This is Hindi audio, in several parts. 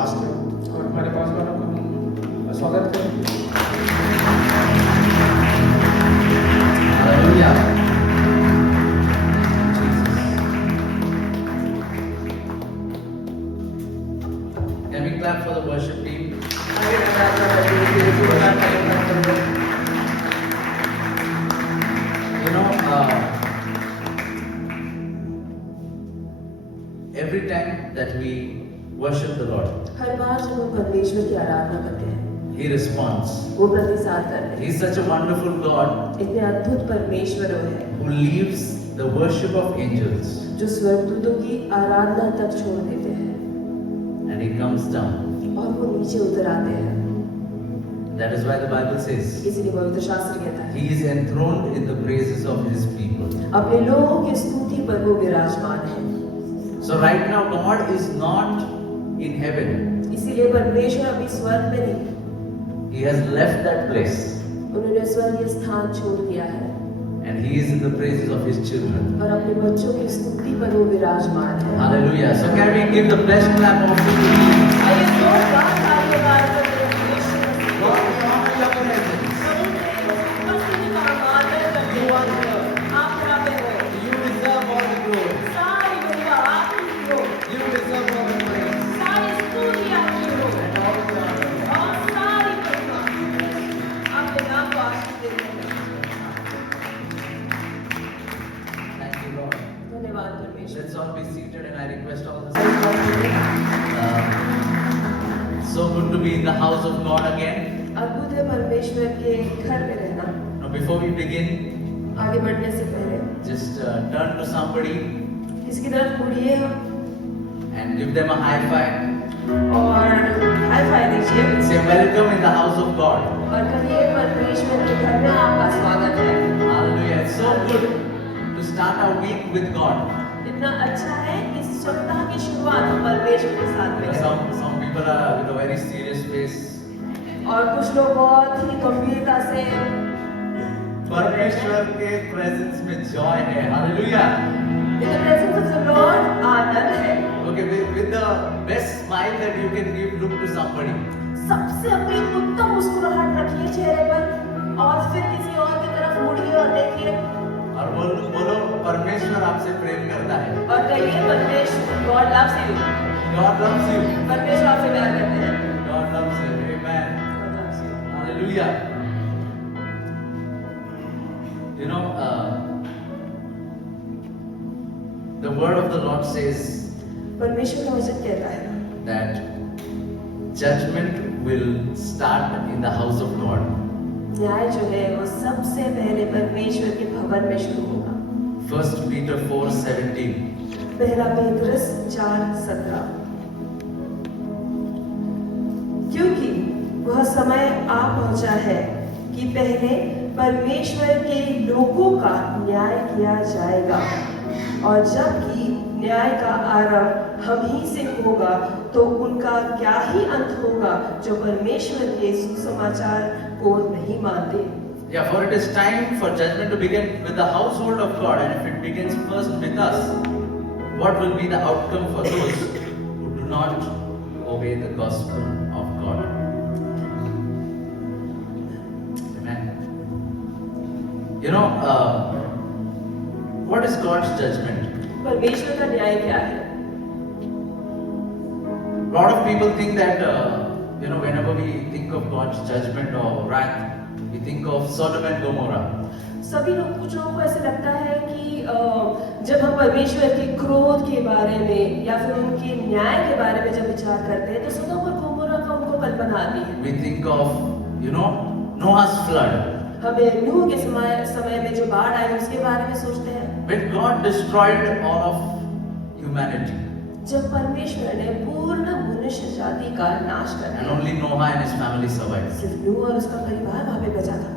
और हमारे पास वालों का स्वागत करें। Hallelujah. Can we clap for the worship team? You know, every time that we worship the Lord, हर बार जब हम परमेश्वर की आराधना करते हैं He responds. वो प्रतिसाद करते हैं। He's such a wonderful God इतने अद्भुत परमेश्वर वो है who leaves the worship of angels जो स्वर्गदूतों की आराधना तक छोड़ देते हैं and He comes down. और वो नीचे उतर आते हैं। That is why the Bible says इसीलिए पवित्र शास्त्र कहता है He is enthroned in the praises of His people. अपने लोगों की स्तुति पर वो विराजमान है। So right now God is not in heaven. इसीलिए परमेश्वर अभी स्वर्ग में नहीं, He has left that place उन्होंने स्वर्गीय स्थान छोड़ दिया है and He is in the praises of His children. और अपने बच्चों की स्तुति पर वो विराजमान है। Hallelujah. So can we give the best clap of the आइए जोरदार तालियां करते हैं यीशु मसीह को। God, we honor your presence. उपस्थिति का आदर करते You हैं। are here. आप यहाँ पे हो। You deserve all the glory. सारी दुनिया आपकी हो, You deserve all the praise सारी स्तुति आपकी हो and all the honor. और सारी महिमा आपके नाम को आशीष देते हैं। Thank you, Lord. धन्यवाद परमेश्वर। Let's all be seated and I request all the saints. So good to be in the house of God again. अद्भुत है परमेश्वर के घर में रहना। Now before we begin, आगे बढ़ने से पहले just turn to somebody इसकी तरफ मुड़िए हम and give them a high five. और हाई फाई दीजिए Say welcome in the house of God. और कहिए परमेश्वर के घर में आपका स्वागत है। Hallelujah. It's so good to start our week with God. इतना अच्छा है कि सप्ताह की शुरुआत हम परमेश्वर के साथ में करें। Some people are with a very serious face. और कुछ लोग बहुत ही गंभीरता से परमेश्वर के प्रेजेंस में जॉय है. Hallelujah. In the presence of the Lord आनंद है। Okay, with the best smile that you can give, look to somebody. सबसे अपनी उत्तम मुस्कुराहट रखिए चेहरे पर और फिर किसी और की तरफ मुड़िए और देखिए और बोलो परमेश्वर आपसे प्रेम करता है. और कहिए परमेश्वर God loves you. God loves you. परमेश्वर आपसे प्यार करते हैं। God loves you. Amen. God loves you। Hallelujah. You know, the word of the Lord says परमेश्वर का वचन कहता है that judgment will start in the house of God. न्याय जो है वो सबसे पहले परमेश्वर के भवन में शुरू होगा। 1 Peter 4:17. पहला पेतरस 4:17 क्योंकि वह समय आ पहुंचा है कि पहले परमेश्वर के लोगों का न्याय किया जाएगा और जबकि न्याय का आरंभ हम ही से होगा तो उनका क्या ही अंत होगा जो परमेश्वर के सुसमाचार को नहीं मानते। Yeah, for it is time for judgment to begin with the household of God, and if it begins first with us, what will be the outcome for those who do not obey the gospel of God? Amen. You know, what is God's judgment? परमेश्वर का न्याय क्या है? A lot of people think that, whenever we think of God's judgment or wrath, we think of Sodom and Gomorrah. सभी लोग कुछ लोगों को ऐसे लगता है कि जब हम परमेश्वर के क्रोध के बारे में या फिर उनके न्याय के बारे में जब विचार करते हैं तो सदोम और गोमोरा का उनको कल्पना आती है। We think of, Noah's flood. हमें नूह के समय में जो बाढ़ आई उसके बारे में सोचते हैं। When God destroyed all of humanity, जब परमेश्वर ने पूर्ण मनुष्य जाति का नाश कर and दिया, only Noah and his family survived. सिर्फ नूह और उसका परिवार वहाँ पे बचा था।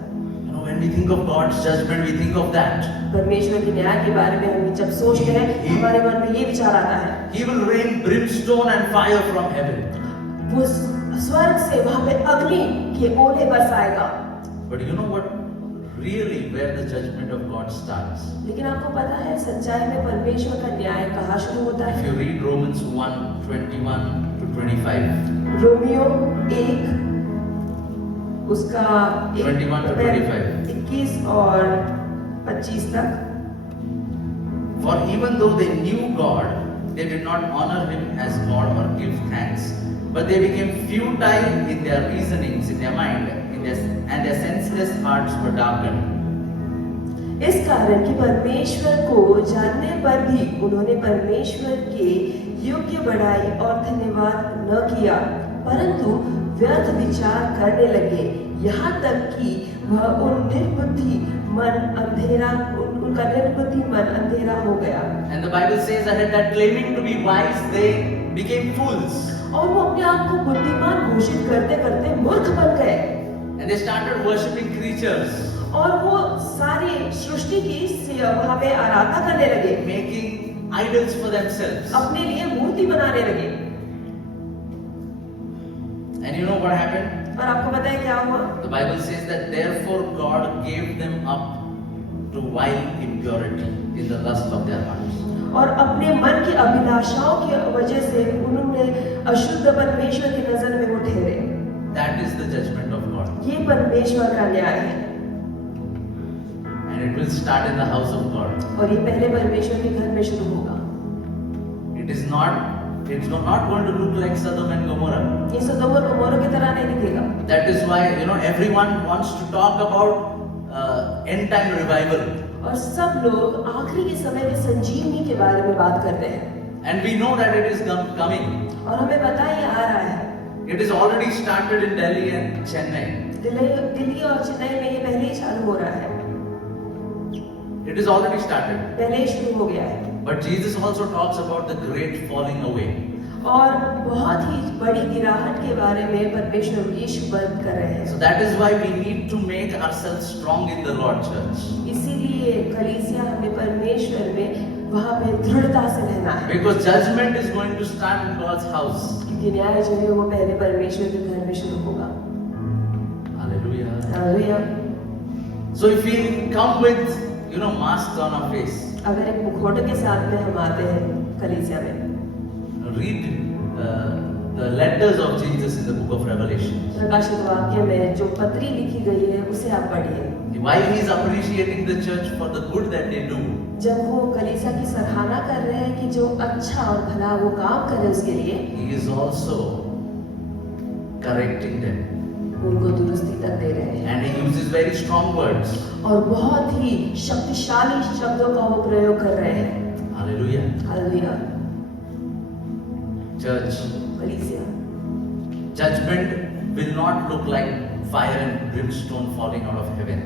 When we think of God's judgment, we think of that. परमेश्वर के न्याय के बारे में हम जब सोचते हैं हमारे मन में ये विचार आता है He will rain brimstone and fire from heaven. वो स्वर्ग से वहाँ पे अग्नि के ओले बरसाएगा। But you know what? Really, where the judgment of God starts. लेकिन आपको पता है सच्चाई में परमेश्वर का न्याय कहाँ शुरू होता If है? you read Romans 1:21 to 25. Romeo 1 उसका 21 to 25. 21 और 25 तक। For even though they knew God, they did not honor Him as God or give thanks, but they became futile in their reasonings, in their mind, and their senseless hearts were darkened. इस कारण कि परमेश्वर को जानने पर भी उन्होंने परमेश्वर के योग्य बढ़ाई और धन्यवाद न किया, परंतु व्यर्थ विचार करने लगे, यहाँ तक कि वह उनका निर्बुद्धि मन अंधेरा हो गया। And the Bible says ahead that claiming to be wise, they became fools. और वो अपने आप को बुद्धिमान घोषित करते करते मूर्ख बन गए। And they started worshipping creatures, और वो सारी सृष्टि की वहाँ पे आराधना करने लगे, making idols for themselves. अपने लिए मूर्ति बनाने लगे। And you know what happened? और आपको पता है क्या हुआ? The Bible says that therefore God gave them up to wild impurity in the lust of their hearts. और अपने मन की अभिलाषाओं की वजह से उन्होंने अशुद्ध परमेश्वर की नजर में वो ठहरे। That is the judgment of God. ये परमेश्वर का न्याय है। And it will start in the house of God. और ये पहले परमेश्वर के घर में शुरू होगा। It's not going to look like Sodom and Gomorrah. ये सदोम और गमोरा की तरह नहीं दिखेगा। That is why, everyone wants to talk about end time revival. और सब लोग आखिरी के समय में संजीवनी के बारे में बात करते हैं। And we know that it is coming. और हमें पता है ये आ रहा है। It is already started in Delhi and Chennai. Delhi और चेन्नई में ये पहले ही चालू हो रहा है। It is already started. पहले ही शुरू हो गया है। But Jesus also talks about the great falling away. और बहुत ही बड़ी गिराहट के बारे में परमेश्वर यीशु बात कर रहे हैं। So that is why we need to make ourselves strong in the Lord Church. इसीलिए कलीसिया हमें परमेश्वर में वहाँ पे दृढ़ता से रहना है। Because judgment is going to start in God's house. क्योंकि न्याय जो है वो पहले परमेश्वर के घर में शुरू होगा। Hallelujah. Hallelujah. So if we come with, masks on our face, अगर एक मुखौटे के साथ में हम आते हैं कलीसिया में, read the letters of Jesus in the book of Revelation. प्रकाशित वाक्य में जो पत्री लिखी गई है उसे आप पढ़िए। While he is appreciating the church for the good that they do, जब वो कलीसिया की सराहना कर रहे हैं कि जो अच्छा और भला वो काम करे उसके लिए, he is also correcting them. उनको दुरुस्ती तक दे रहे हैं। And he uses very strong words. और बहुत ही शक्तिशाली शब्दों का वो प्रयोग कर रहे हैं। Hallelujah. हालेलुया। Church, कलीसिया, judgment will not look like fire and brimstone falling out of heaven.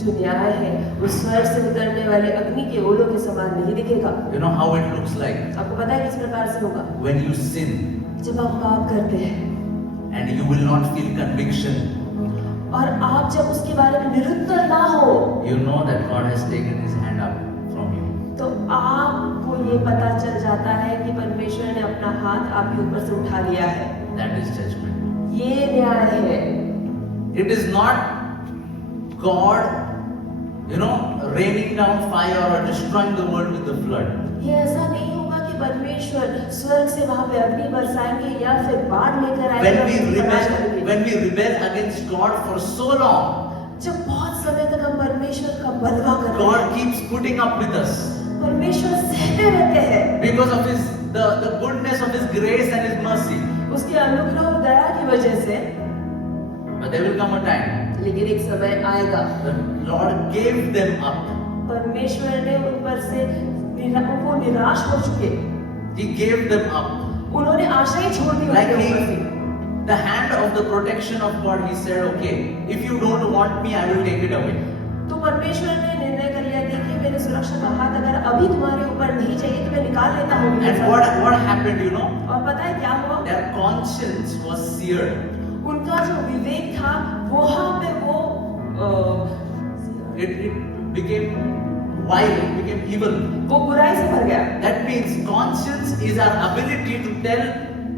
जो न्याय है वो स्वर्ग से उतरने वाले अग्नि के ओलों के समान नहीं दिखेगा। You know how it looks like? आपको पता है किस प्रकार से होगा? When you sin जब आप पाप करते हैं and you will not feel conviction, और आप जब उसके बारे में निरुत्तर ना हो, you know that God has taken his hand up from you. तो आपको ये पता चल जाता है कि परमेश्वर ने अपना हाथ आपके ऊपर से उठा लिया है। That is judgment. ये न्याय है। It is not God, raining down fire or destroying the world with the flood. ये ऐसा नहीं होगा कि परमेश्वर स्वर्ग से वहां पे अग्नि बरसाएंगे या फिर बाढ़ लेकर आएंगे। When we rebel against God for so long, जब बहुत समय तक हम परमेश्वर का बलवा करते हैं, God keeps putting up with us परमेश्वर सहते रहते हैं because of the goodness of His grace and His mercy. उसके अनुग्रह और दया की वजह से। But there will come a time लेकिन एक समय आएगा, the Lord gave them up. परमेश्वर ने उन पर से वो निराश हो चुके, He gave them up. उन्होंने आशा ही छोड़ दी Like उनके ऊपर से। the hand of the protection of God, He said, okay, if you don't want me, I will take it away. तो परमेश्वर ने निर्णय कर लिया, देखिए मेरे सुरक्षा का हाथ अगर अभी तुम्हारे ऊपर नहीं चाहिए तो मैं निकाल लेता हूँ। And what happened, और पता है क्या हुआ? Their conscience was seared. उनका जो विवेक था वहाँ पे वो It became vile, it became evil. वो बुराई से भर गया। That means conscience is our ability to tell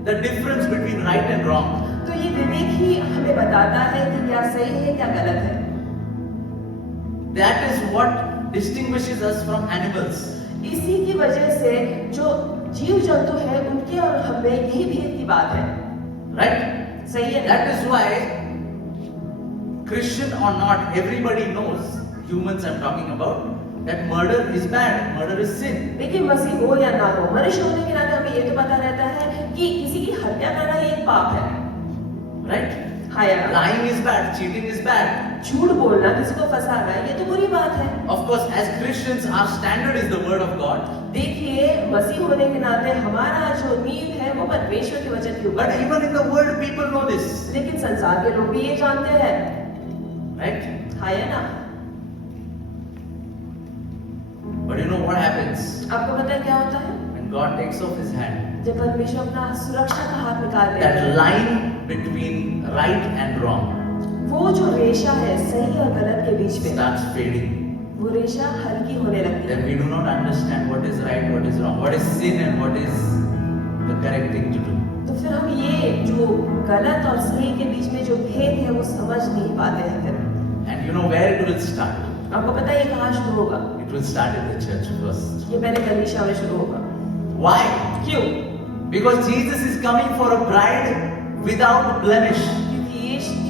the difference between right and wrong. तो ये विवेक ही हमें बताता है कि क्या सही है क्या गलत है। That is what distinguishes us from animals. इसी की वजह से जो जीव जंतु है उनके और हमें यही भेद की बात है, Right? सही है ना? That is why, Christian or not, everybody knows, humans I'm talking about, that murder is bad, murder is sin. देखिए मसीह हो या ना हो, मनुष्य होने के नाते हमें ये तो पता रहता है कि किसी की हत्या करना ये एक पाप है, Right? हाँ या ना? Lying is bad, cheating is bad. झूठ बोलना, किसी को फंसाना ये तो बुरी बात है। Of course, as Christians, our standard is the word of God. देखिए मसीह होने के नाते हमारा जो नींव है वो परमेश्वर के वचन के ऊपर But है, even in the world, people know this. लेकिन संसार के लोग भी ये जानते हैं, Right? हाँ या ना? But you know what happens आपको पता है क्या होता है? when God takes off his hand? जब परमेश्वर अपना सुरक्षा का हाथ निकाल लेता That है, line between right and wrong वो जो रेशा है सही और गलत के बीच में, starts fading. वो रेशा हल्की होने लगती है। Then we do not understand what is right, what is wrong, what is sin and what is the correct thing to do. तो फिर हम ये जो गलत और सही के बीच में जो भेद है वो समझ नहीं पाते हैं फिर। And you know where it will start? आपको पता है ये कहाँ शुरू होगा? It will start in the church first. ये पहले कलीसिया में शुरू होगा। Why? क्यों? Because Jesus is coming for a bride without blemish. क्योंकि यीशु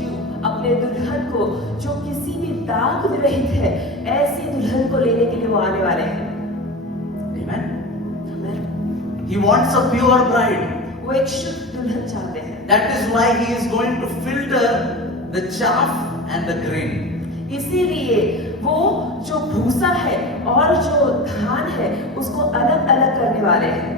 अपने दुल्हन को जो किसी भी दाग रहित है ऐसी दुल्हन को लेने के लिए वो आने वाले हैं। Amen. आमीन। He wants a pure bride. वो एक शुद्ध दुल्हन चाहते हैं। That is why he is going to filter the chaff and the grain. इसीलिए वो जो भूसा है और जो धान है उसको अलग अलग करने वाले हैं।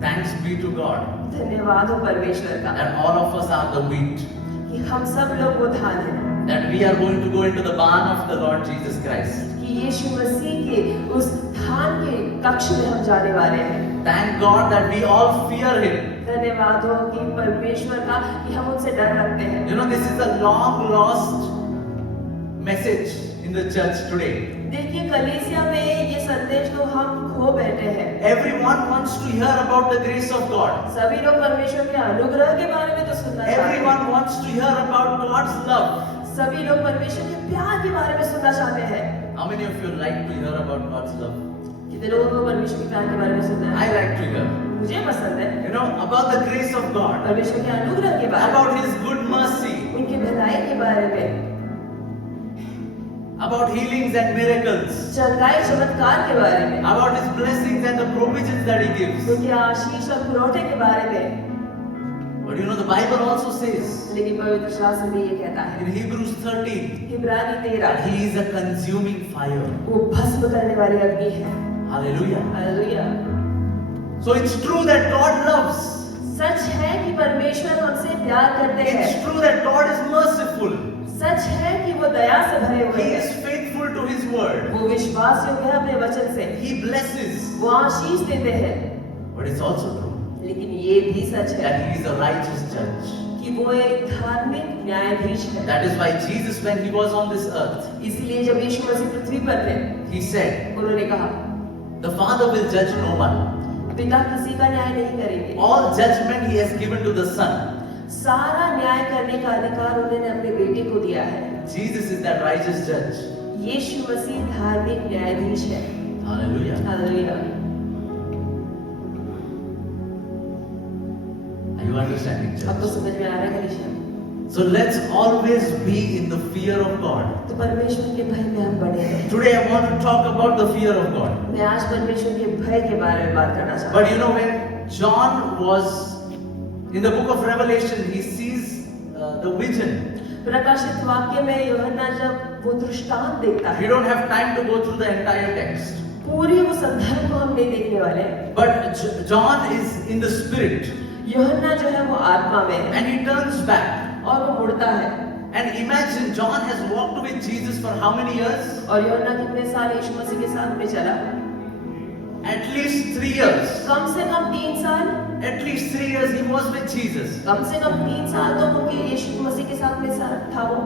Thanks be to God धन्यवाद हो परमेश्वर का that all of us are the wheat. कि हम सब लोग वो धान हैं, That we are going to go into the barn of the Lord Jesus Christ. कि यीशु मसीह के उस धान के कक्ष में हम जाने वाले हैं। Thank God that we all fear him. धन्यवाद हो कि परमेश्वर का कि हम उनसे डर रखते हैं। You know, this is a long lost message in the church today. देखिए कलीसिया में ये संदेश तो हम खो बैठे हैं। Everyone wants to hear about the grace of God. सभी लोग परमेश्वर के अनुग्रह के बारे में तो सुनना चाहते हैं। Everyone wants to hear about God's love. सभी लोग परमेश्वर के प्यार के बारे में सुनना चाहते हैं। How many of you like to hear about God's love? कितने लोगों को परमेश्वर के प्यार के बारे में सुनना I है? like to hear. मुझे पसंद है You know, about the grace of God, परमेश्वर के अनुग्रह के बारे में, about His good mercy, उनकी भलाई के बारे में, about healings and miracles, चंगाई चमत्कार के बारे में, about His blessings and the provisions that He gives. उनके आशीष और पुरौठे के बारे में। But you know, the Bible also says लेकिन पवित्र शास्त्र भी ये कहता है in Hebrews 13 इब्रानी 13 that He is a consuming fire. वो भस्म करने वाली अग्नि है। Hallelujah. Hallelujah. So it's true that God loves. सच है कि परमेश्वर हमसे प्यार करते हैं। It's true that God is merciful. सच है कि वो दया से भरे हुए He हैं। is faithful to His word. वो विश्वास योग्य है अपने वचन से। He blesses. वो आशीष देते हैं। But it's also true लेकिन ये भी सच है that He is a righteous judge. कि वो एक धार्मिक न्यायाधीश है। That is why Jesus, when He was on this earth, इसलिए जब यीशु मसीह पृथ्वी पर थे, He said, उन्होंने कहा, the Father will judge no one. पिता किसी का न्याय नहीं करेंगे। All judgment He has given to the Son. सारा न्याय करने का अधिकार उन्होंने अपने बेटे को दिया है। Jesus is that righteous judge. यीशु मसीह धार्मिक न्यायाधीश है। Hallelujah. Hallelujah. Are you understanding, आपको church? समझ में आ रहा है कलीसिया? So let's always be in the fear of God. तो परमेश्वर के भय में हम बने हैं। Today I want to talk about the fear of God. मैं आज परमेश्वर के भय के बारे में बात करना चाहता But you know, when John was in the book of Revelation, he sees the vision. हूँ। प्रकाशित वाक्य में यूहन्ना जब वो दृष्टांत देखता We है, don't have time to go through the entire text. पूरी वो संदर्भ को हम नहीं देखने वाले हैं। But John is in the spirit यूहन्ना जो है वो आत्मा में है and he turns back. और वो मुड़ता है। And imagine John has walked with Jesus for how many years? और यूहन्ना कितने साल यीशु मसीह के साथ में चला? At least 3 years. कम से कम 3 साल। At least 3 years he was with Jesus. कम से कम 3 साल तो उनके यीशु मसीह के साथ में था वो।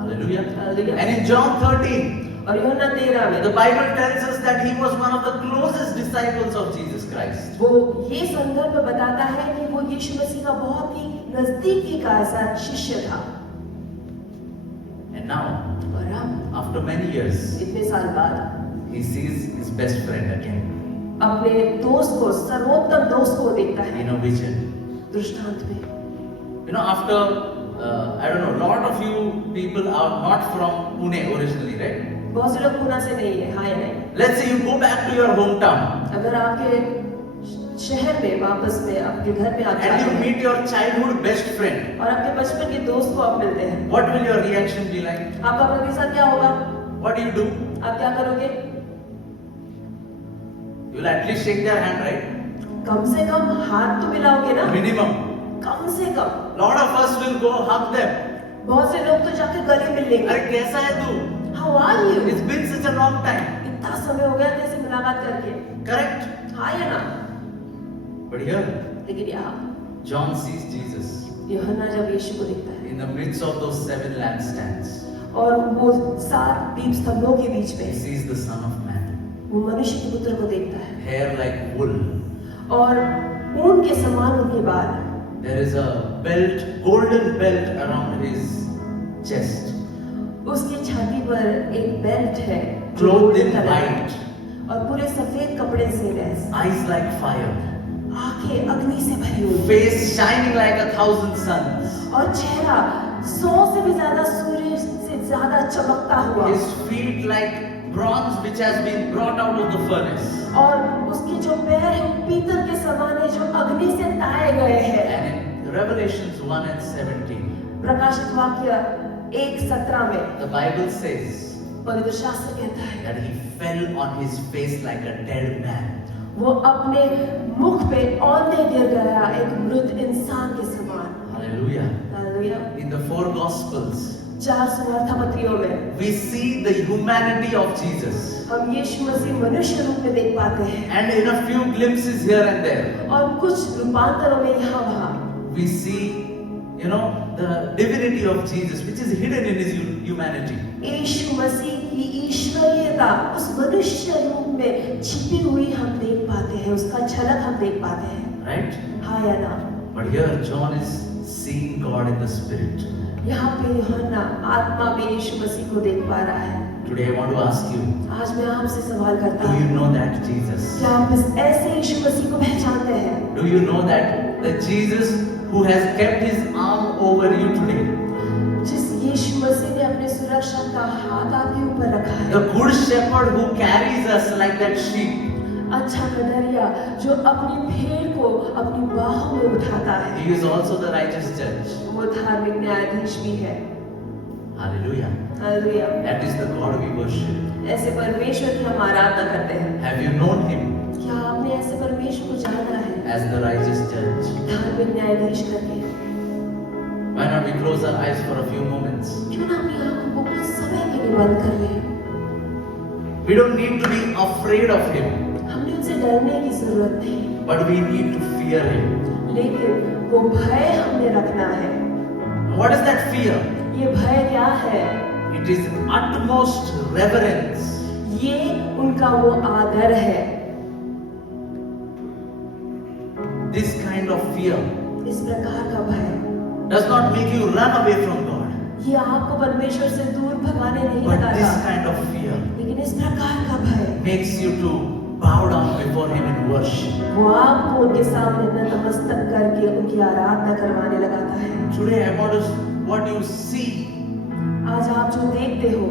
Hallelujah. Hallelujah। And in John 13, और यूहन्ना 13 में the Bible tells us that he was one of the closest disciples of Jesus Christ. वो ये संदर्भ बताता है कि वो यीशु मसीह का बहुत ही नजदीकी का ऐसा शिष्य था। And now, और अब after many years, इतने साल बाद he sees his best friend again. अपने दोस्त को, सर्वोत्तम दोस्त को देखता है in a vision. दृष्टांत में। You know, after, I don't know, lot of you people are not from Pune originally, right? बहुत से लोग पुणे से नहीं है, हाँ या नहीं? Let's say you go back to your hometown अगर आपके शहर में वापस में आपके घर में आप and you जाते हैं meet your childhood best friend. और आपके बचपन के दोस्त को आप मिलते हैं, What will your reaction be like? आपका प्रतिशत क्या होगा? What do you do? आप क्या करोगे? You will at least shake their hand, right? कम से कम हाथ तो मिलाओगे ना? Minimum. कम से कम। Lot of us will go hug them. बहुत से लोग तो जाके गले मिल लेंगे। अरे कैसा है तू? How are you? It's been such a long time. इतना समय हो गया जैसे मुलाकात करके, Correct? हाँ या ना? But here, लेकिन यहाँ John sees Jesus यूहन्ना जब यीशु को देखता है in the midst of those 7 lampstands. और वो 7 दीप स्तंभों के बीच He में sees the Son of Man. वो मनुष्य के पुत्र को देखता है Hair like wool. और ऊन के समान उनके बाल, There is a belt, golden belt around his chest. उसकी छाती पर एक बेल्ट है जो Clothed गोल्डन in कलर का है, white. और पूरे सफेद कपड़े से लैस, Eyes like fire. आंखें अग्नि से भरी हुई Face shining like 1,000 suns. और चेहरा 100 से भी ज्यादा सूर्य से ज्यादा चमकता हुआ, His feet like bronze which has been brought out of the furnace. और उसके जो पैर हैं वो पीतल के समान है जो अग्नि से ताए गए हैं। And in Revelations 1 and 17, प्रकाशित वाक्य 1:17 में the Bible says पवित्र शास्त्र कहता है that he fell on his face like a dead man. वो अपने मुख पे औंधे गिर गया एक मृत इंसान के समान। Hallelujah. Hallelujah. In the 4 Gospels, 4 सुवार्तापत्रियों में we see the humanity of Jesus. हम यीशु मसीह मनुष्य रूप में देख पाते हैं And in a few glimpses here and there, और कुछ रूपांतरों में यहाँ वहाँ we see, you know, the divinity of Jesus, which is hidden in his humanity. यीशु मसीह की ईश्वरीयता उस मनुष्य रूप में छिपी हुई हम देख पाते हैं, उसका झलक हम देख पाते हैं, Right? हाँ या ना? But here John is seeing God in the Spirit. यहाँ पे यूहन्ना आत्मा में यीशु मसीह को देख पा रहा है। Today I want to ask you, आज मैं आपसे सवाल करता do you हूँ, know that Jesus? क्या आप इस ऐसे यीशु मसीह को पहचानते हैं? Do you know that the Jesus who has kept his arm over you today, जिस यीशु मसीह ने अपने सुरक्षा का हाथ आपके ऊपर रखा है, the good shepherd who carries us like that sheep, अच्छा कटरिया जो अपनी भेड़ को अपनी बाहों में उठाता है, he is also the righteous judge. वो धार्मिक न्यायाधीश भी है। Hallelujah. Hallelujah. That is the God we worship. ऐसे परमेश्वर की हम आराधना करते हैं। Have you known him क्या आपने ऐसे परमेश्वर को जाना है as the righteous judge? धार्मिक न्यायाधीश करके? Why not we close our eyes for a few moments? क्यों ना अपनी आंखों को कुछ समय के लिए बंद कर लें? We don't need to be afraid of him, हमने उनसे डरने की जरूरत नहीं, but we need to fear him. लेकिन वो भय हमने रखना है। What is that fear? ये भय क्या है? It is utmost reverence. ये उनका वो आदर है। This kind of fear इस प्रकार का भय does not make you run away from God, ये आपको परमेश्वर से दूर भगाने नहीं but this लगाता, kind of fear लेकिन इस प्रकार का भय makes you to bow down before him in worship. वो आपको उनके सामने नतमस्तक करके उनकी आराधना करवाने लगाता है। Today I want to what you see. आज आप जो देखते हो,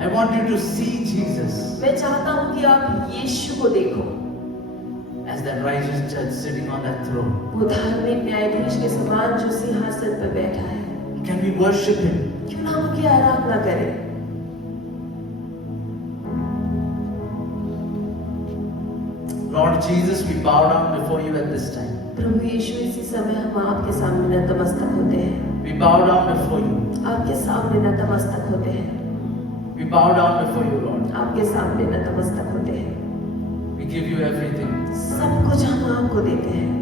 I want you to see Jesus मैं चाहता हूँ कि आप यीशु को देखो as that righteous judge sitting on that throne. वो धार्मिक न्यायाधीश के समान जो सिंहासन पर बैठा है। Can we worship him? क्यों ना उनकी आराधना करें? Lord Jesus, we bow down before you at this time. प्रभु यीशु इसी समय हम आपके सामने नतमस्तक होते हैं, We bow down before you. आपके सामने नतमस्तक होते हैं, We bow down before you, Lord. आपके सामने नतमस्तक होते हैं। We give you everything. सब कुछ हम आपको देते हैं।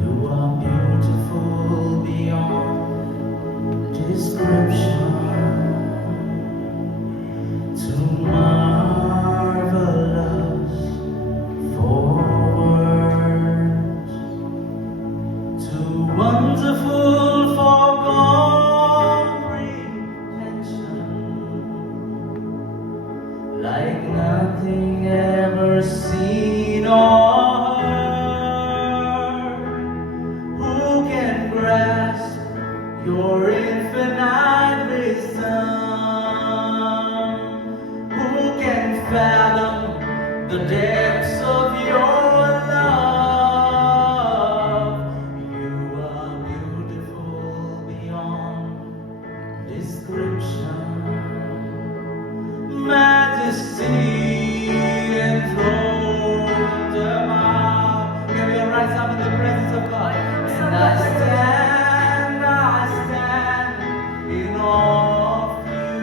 You are beautiful beyond description, too marvelous seen or heard. Who can grasp your infinite wisdom? Who can fathom the depths of your love? You are beautiful beyond description. Majesty enthroned above. Can we rise up in the presence of God? And I stand in awe of you.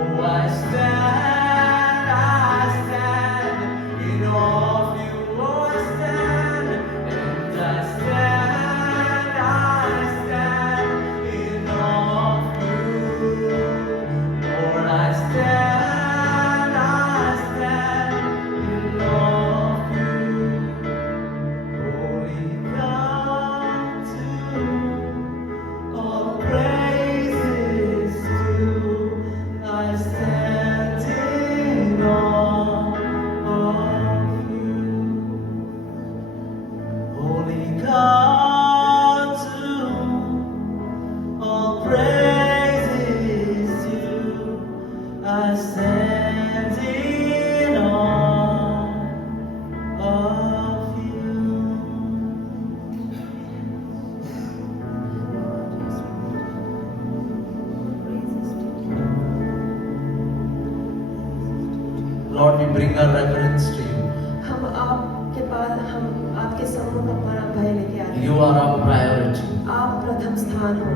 Oh, I stand in awe of you. Oh, I stand and I stand in awe of you. Lord, I stand in awe of you. Holy God, to all praises due. I stand in awe of you. Holy God, to all praises due. I stand in awe of you. Lord, we bring our reverence to you. हम आपके सम्मुख हमारा भय लेके आते हैं। You are our priority. आप प्रथम स्थान हो।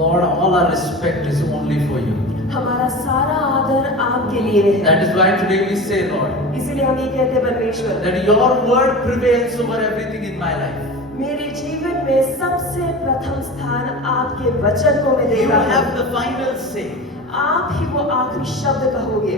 Lord, all our respect is only for you. हमारा सारा आदर आपके लिए है। That is why today we say, Lord, इसीलिए हम ये कहते हैं परमेश्वर, that your word prevails over everything in my life. मेरे जीवन में सबसे प्रथम स्थान आपके वचन को मैं You देता have हूँ। the final say. आप ही वो आखिरी शब्द कहोगे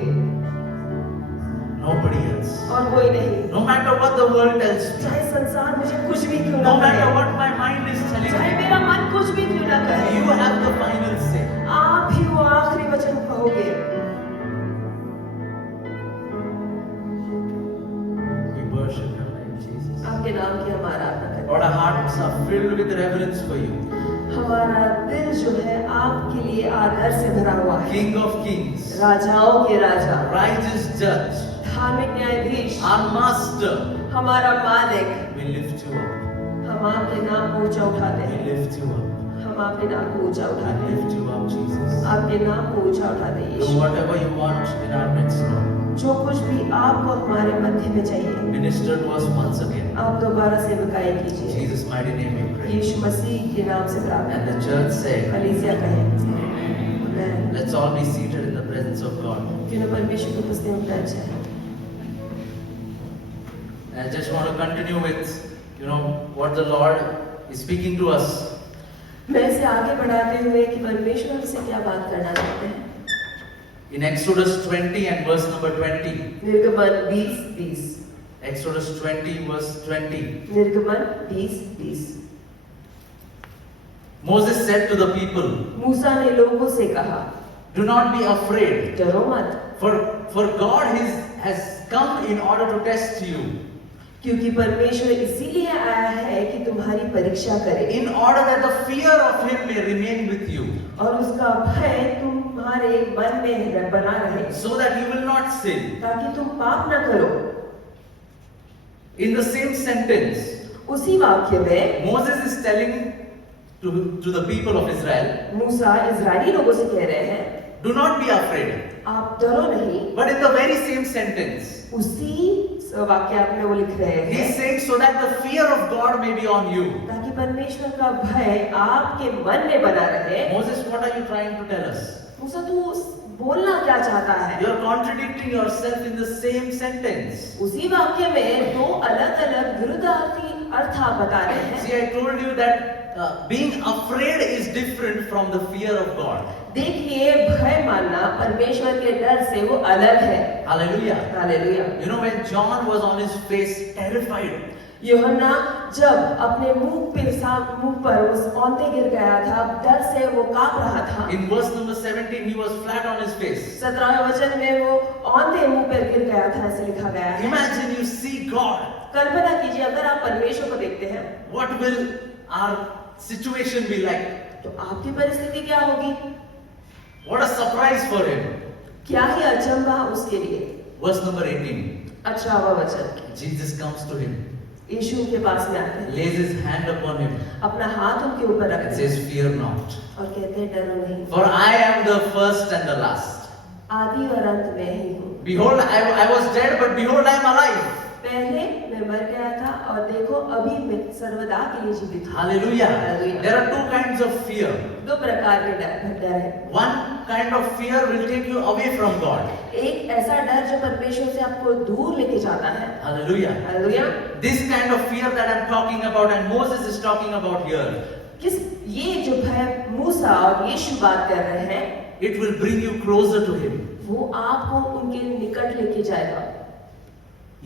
Nobody else. और कोई नहीं। No matter what the world tells me, चाहे संसार मुझे कुछ भी क्यों ना no matter कहे, what my mind is telling चाहे me, मेरा मन कुछ भी क्यों ना कहे, you have the final say. आप ही वो आखिरी वचन कहोगे। We worship your name, Jesus. आपके नाम की हम आराधना करते Lord, our hearts are filled with reverence for you. हैं। हमारा दिल जो है आपके लिए आदर से भरा हुआ है। King of kings, राजाओं के राजा, righteous judge, धार्मिक न्यायाधीश, our master, हमारा मालिक, we lift you up. हम आपके नाम को ऊंचा उठाते We हैं। lift you up. हम आपके नाम को ऊंचा We उठाते हैं। lift you up, Jesus. आपके नाम को ऊंचा उठाते हैं Do Yeshu. whatever you want in our midst, Lord. जो कुछ भी आपको हमारे मध्य में चाहिए, Minister to us once again. आप दोबारा सेवकाई In कीजिए। Jesus' mighty name we pray. यीशु मसीह के नाम से प्रार्थना। And the church say, कलीसिया कहे आमेन। let's all be seated in the presence of God. क्यों परमेश्वर की उपस्थिति में बैठ जाए। I just want to continue with, what the Lord is speaking to us. मैं इसे आगे बढ़ाते हुए कि परमेश्वर हमसे क्या बात करना चाहते हैं। In Exodus 20 and verse number 20. निर्गमन 20:20। Exodus 20 verse 20. निर्गमन 20:20। Moses said to the people, मूसा ने लोगों से कहा, do not be afraid, डरो मत, for God has come in order to test you, क्योंकि परमेश्वर इसीलिए आया है कि तुम्हारी परीक्षा करे, in order that the fear of him may remain with you, और उसका भय तुम्हारे मन में बना रहे, so that you will not sin. ताकि तुम पाप न करो। In the same sentence, उसी वाक्य में Moses is telling to the people of Israel, Musa Israeli लोगों से कह रहे हैं, do not be afraid. आप डरो नहीं। But in the very same sentence, उसी वाक्य में वो लिख रहे he हैं, is saying so that the fear of God may be on you. ताकि परमेश्वर का भय आपके मन में बना रहे। Moses, what are you trying to tell us? मूसा तू बोलना क्या चाहता है? You are contradicting yourself in the same sentence. उसी वाक्य में दो अलग-अलग विरुद्धार्थी अर्थ आप बता रहे हैं। See, I told you that being afraid is different from the fear of God. देखिए, भय मानना परमेश्वर के डर से वो अलग है। Hallelujah. Hallelujah. You know, when John was on his face, terrified, यूहन्ना जब अपने मुंह पर उस औंधे गिर गया था, डर से वो कांप रहा था। in verse number 17, he was flat on his face. 17वें वचन में वो औंधे मुंह पर गिर गया था, ऐसे लिखा गया है। Imagine you see God. कल्पना कीजिए, अगर आप परमेश्वर को देखते हैं What will our situation be like? तो आपकी परिस्थिति क्या होगी? What a surprise for him. क्या ही अचंभा उसके लिए। Verse number 18. 18वां वचन, Jesus comes to him, यीशु उनके पास में आते हैं, lays his hand upon him, अपना हाथ उनके ऊपर and रखते हैं says, "Fear not, और कहते हैं, डरो नहीं, for I am the first and the last. आदि और अंत में ही हूँ। Behold, I was dead, but behold, I am alive." पहले मैं मर गया था और देखो अभी मैं सर्वदा के लिए जीवित हूँ। Hallelujah. Hallelujah. There are two kinds of fear. दो प्रकार के डर है। One kind of fear will take you away from God. एक ऐसा डर जो परमेश्वर से आपको दूर लेके जाता है। Hallelujah. Hallelujah. This kind of fear that I'm talking about and Moses is talking about here, ये जो भय मूसा और यीशु बात कर रहे हैं, it will bring you closer to Him. वो आपको उनके निकट लेके जाएगा।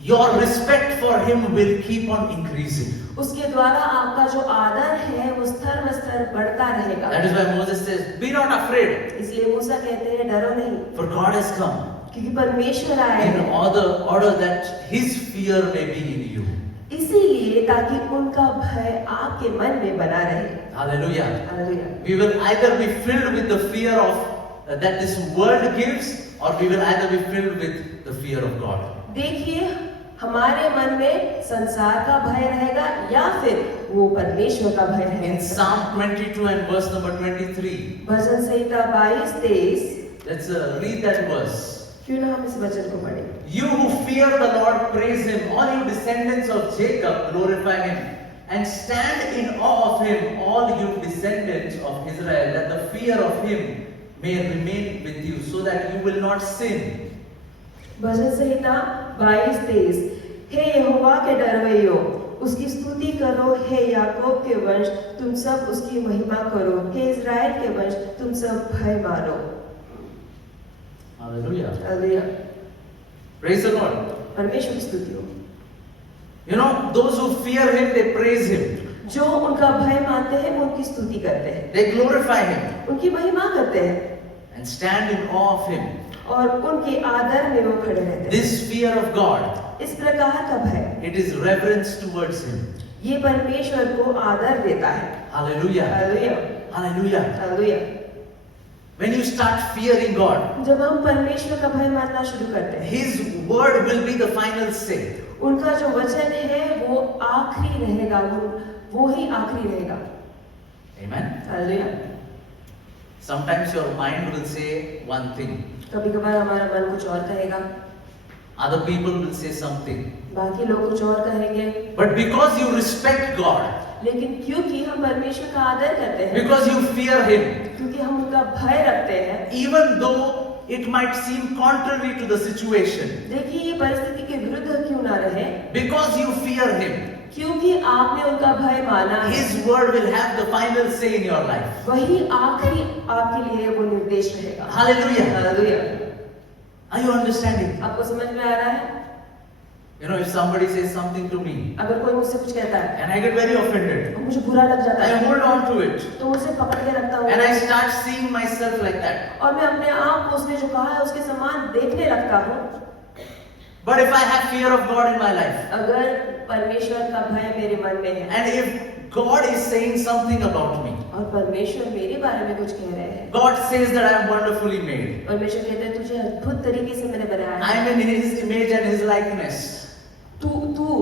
Your respect for Him will keep on increasing. उसके द्वारा आपका जो आदर है वो स्तर व स्तर बढ़ता रहेगा। That is why Moses says, "Be not afraid, इसलिए मूसा कहते हैं, डरो नहीं, for God has come क्योंकि परमेश्वर आए in हैं। order that His fear may be in you." इसीलिए ताकि उनका भय आपके मन में बना रहे। Hallelujah. Hallelujah. We will either be filled with the fear of that this world gives, or we will either be filled with the fear of God. देखिए, हमारे मन में संसार का भय रहेगा या फिर वो परमेश्वर का भय In रहेगा। Psalm 22 and verse number 23, bhajan Samhita 22:23, let's read that verse. क्यों ना हम इस वचन को पढ़ें। You who fear the Lord, praise Him. All you descendants of Jacob, glorify Him. And stand in awe of Him, all you descendants of Israel, that the fear of Him may remain with you, so that you will not sin. भजन संहिता 22:23, हे यहोवा के डरवैयो, उसकी स्तुति करो, हे याकूब के वंश, तुम सब उसकी महिमा करो, हे इज़राइल के वंश, तुम सब भय मानो। Hallelujah. Hallelujah. Praise the Lord. परमेश्वर की स्तुति हो। You know, those who fear Him, they praise Him. जो उनका भय मानते हैं वो उनकी स्तुति करते हैं, They glorify Him उनकी महिमा करते हैं and stand in awe of Him. और उनके आदर में वो खड़े रहते हैं। This fear of God, इस प्रकार का भय, it is reverence towards Him. ये परमेश्वर को आदर देता है। Hallelujah. Hallelujah. Hallelujah. Hallelujah. When you start fearing God, जब हम परमेश्वर का भय मानना शुरू करते हैं, His word will be the final say. उनका जो वचन है वो आखिरी रहेगा, वो ही आखिरी रहेगा। Amen. Hallelujah. Sometimes your mind will say one thing, कभी कभार हमारा मन कुछ और कहेगा, other people will say something. बाकी लोग कुछ और कहेंगे, But because you respect God, लेकिन क्योंकि हम परमेश्वर का आदर करते हैं, because you fear Him, क्योंकि हम उनका भय रखते हैं, even though it might seem contrary to the situation, देखिए ये परिस्थिति के विरुद्ध क्यों ना रहे, because you fear Him, क्योंकि आपने उनका भय माना है, His word will have the final say in your life. वही आखिरी आपके लिए वो निर्देश रहेगा। Hallelujah. Hallelujah. Are you understanding? आपको समझ में आ रहा है? You know, if somebody says something to me अगर कोई मुझसे कुछ कहता है and I get very offended, और मुझे बुरा लग जाता I है, hold on to it तो उसे पकड़ के रखता हूँ and I start seeing myself like that. और मैं अपने आप को उसने जो कहा है उसके समान देखने लगता हूँ। But if I have fear of God in my life, अगर परमेश्वर का भय मेरे मन में है and if God is saying something about me, और परमेश्वर मेरे बारे में कुछ कह रहे हैं, God says that I am wonderfully made, परमेश्वर कहते हैं तुझे अद्भुत तरीके से मैंने बनाया I है, am in His image and His likeness. तू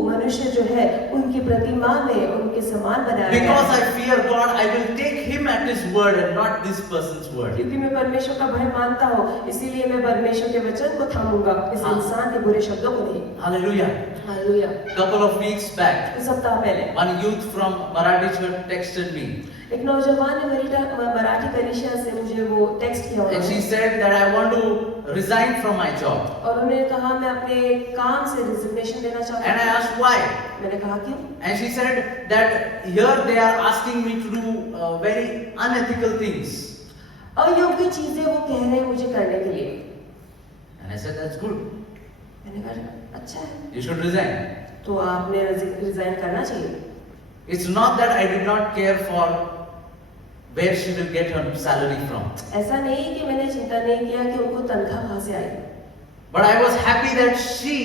मनुष्य जो है उनकी प्रतिमा में उनके समान बनाया Because है। I fear God, I will take Him at His word and not this person's word. क्योंकि मैं परमेश्वर का भय मानता हूँ, इसीलिए मैं परमेश्वर के वचन को थामूंगा, इस हाँ। इंसान के बुरे शब्दों को नहीं। Hallelujah. Hallelujah. Couple of weeks back, कुछ सप्ताह पहले one youth from Marathi church texted me एक नौजवान ने मराठी कलीसिया से मुझे वो टेक्स्ट किया and she उन्होंने, said that I want to resign from my job. और उन्होंने कहा मैं अपने काम से रिजिग्नेशन देना चाहता And I हूँ। asked why. मैंने कहा क्यों? And she said that here they are asking me to do very unethical things. अयोग्य चीजें वो कह रहे हैं मुझे करने के लिए। And I said, that's good. मैंने कहा अच्छा है, You should resign. तो आपने रिजाइन करना चाहिए। It's not that I did not care for where she will get her salary from. ऐसा नहीं कि मैंने चिंता नहीं किया कि उनको तनख्वाह कहाँ से आई, But I was happy that she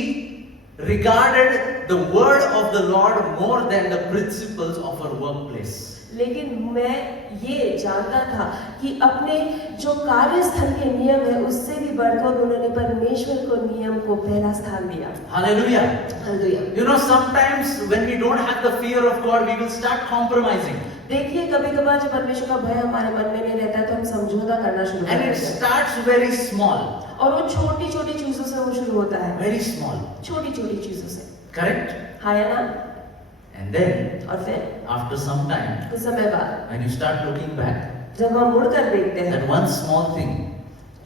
regarded the word of the Lord more than the principles of her workplace. लेकिन मैं ये जानता था कि अपने जो कार्यस्थल के नियम है उससे भी बढ़कर उन्होंने परमेश्वर को नियम को पहला स्थान दिया। Hallelujah. Hallelujah. You know, sometimes when we don't have the fear of God, we will start compromising. देखिए कभी कभार जब परमेश्वर का भय हमारे मन में नहीं रहता है तो हम समझौता करना शुरू कर And it देते हैं, starts very small. और वो छोटी छोटी चीजों से वो शुरू होता है, Very small. छोटी छोटी चीजों से। Correct? हाँ या ना? And then, और फिर after some time, कुछ समय बाद when you start looking back, जब हम मुड़कर देखते हैं, that one small thing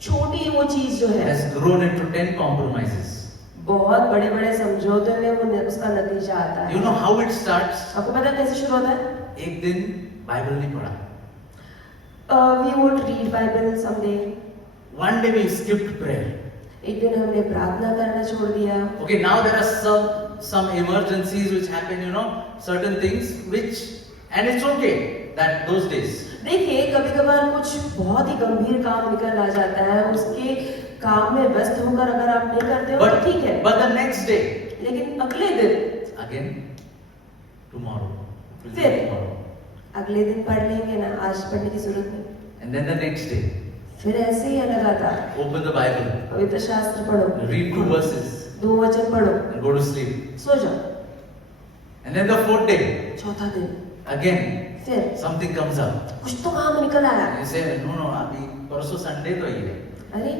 छोटी वो चीज जो है has grown into 10 compromises. बहुत बड़े बड़े समझौते में वो उसका नतीजा आता You है। know how it starts? आपको पता है कैसे शुरू होता है? एक दिन बाइबल नहीं पढ़ा. We would read Bible someday. One day we skipped prayer. एक दिन हमने प्रार्थना करना छोड़ दिया। Okay, now there are some emergencies which happen, you know, certain things which, and it's okay that those days. देखिए कभी कभार कुछ बहुत ही गंभीर काम निकल आ जाता है, उसके काम में व्यस्त होकर अगर आप नहीं करते हो तो ठीक है, But the next day, लेकिन अगले दिन again, tomorrow. We'll do फिर tomorrow. अगले दिन पढ़ लेंगे ना, आज पढ़ने की जरूरत नहीं। And then the next day, फिर ऐसे ही है लगातार, open the Bible, पवित्र शास्त्र पढ़ो, read 2 verses, 2 वचन पढ़ो, and go to sleep. सो जाओ। And then the 4th day, चौथा दिन again, फिर something comes up. कुछ तो काम निकल आया। And you say, no, अभी परसों संडे तो ही है. अरे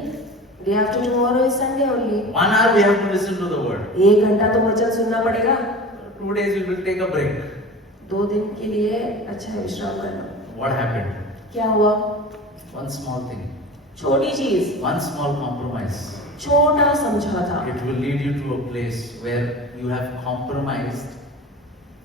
day after tomorrow is Sunday only. 1 hour we have to listen to the word. 1 घंटा तो वचन सुनना पड़ेगा। 2 days we will take a break. 2 दिन के लिए अच्छा है विश्राम करना। What happened? क्या हुआ? One small thing, छोटी चीज, one small compromise. छोटा समझौता, It will lead you to a place where you have compromised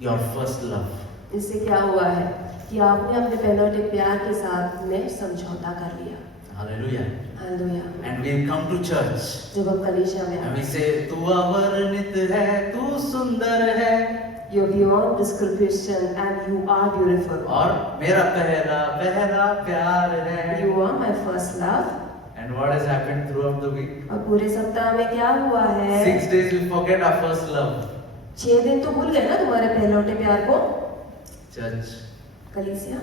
your first love. इससे क्या हुआ है कि आपने अपने पहलौठे प्यार के साथ में समझौता कर लिया। Hallelujah. Hallelujah. And we come to church जब हम कलीसिया में and आए, we say, तू अवर्णित है, तू सुंदर है, you're beyond description and you are beautiful. और मेरा पहला पहला प्यार है. You are my first love. And what has happened throughout the week? और पूरे सप्ताह में क्या हुआ है? 6 days we forget our first love. 6 दिन तो भूल गए ना तुम्हारे पहलौठे प्यार को। Church, कलीसिया,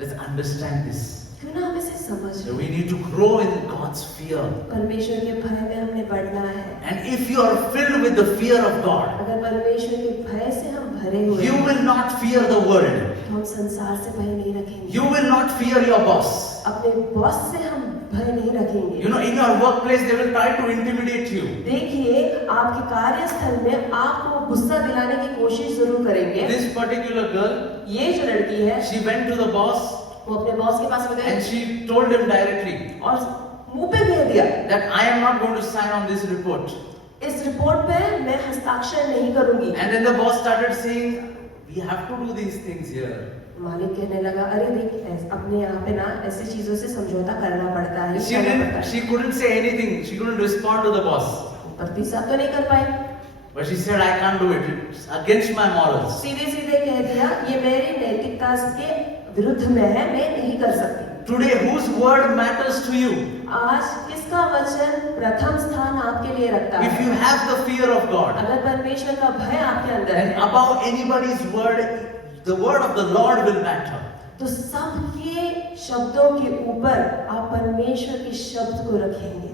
let's understand this. क्यों ना हम इसे समझ So लें। we need to grow in God's fear. परमेश्वर के भय में हमने बढ़ना है। And if you are filled with the fear of God, अगर परमेश्वर के भय से हम भरे हुए you हैं, will not fear the world. तो हम संसार से भय नहीं रखेंगे। You will not fear your boss. अपने बॉस से हम भय नहीं रखेंगे। You know, in your workplace, they will try to intimidate you. देखिए आपके कार्यस्थल में आपको गुस्सा दिलाने की कोशिश जरूर करेंगे। This particular girl, ये जो लड़की है, she went to the boss वो अपने बॉस के पास में गई and she told him directly और मुंह पे कह दिया, that I am not going to sign on this report. इस रिपोर्ट पे मैं हस्ताक्षर नहीं करूंगी। And then the boss started saying, we have to do these things here. मालिक कहने लगा, अरे देख अपने यहाँ पे ना ऐसी चीजों से समझौता करना पड़ता है, She करना didn't, पड़ता है। she couldn't say anything. She couldn't respond to the boss. प्रतिसाद तो नहीं कर पाई, But she said, I can't do it. It's against my morals. सीधे सीधे कह दिया ये मेरी नैतिकता के विरुद्ध में है, मैं नहीं कर सकती। Today, whose word matters to you? आज किसका वचन प्रथम स्थान आपके लिए रखता If है? you have the fear of God, अगर परमेश्वर का भय आपके अंदर then है, above anybody's word, the word of the Lord will matter. तो सबके शब्दों के ऊपर आप परमेश्वर के शब्द को रखेंगे।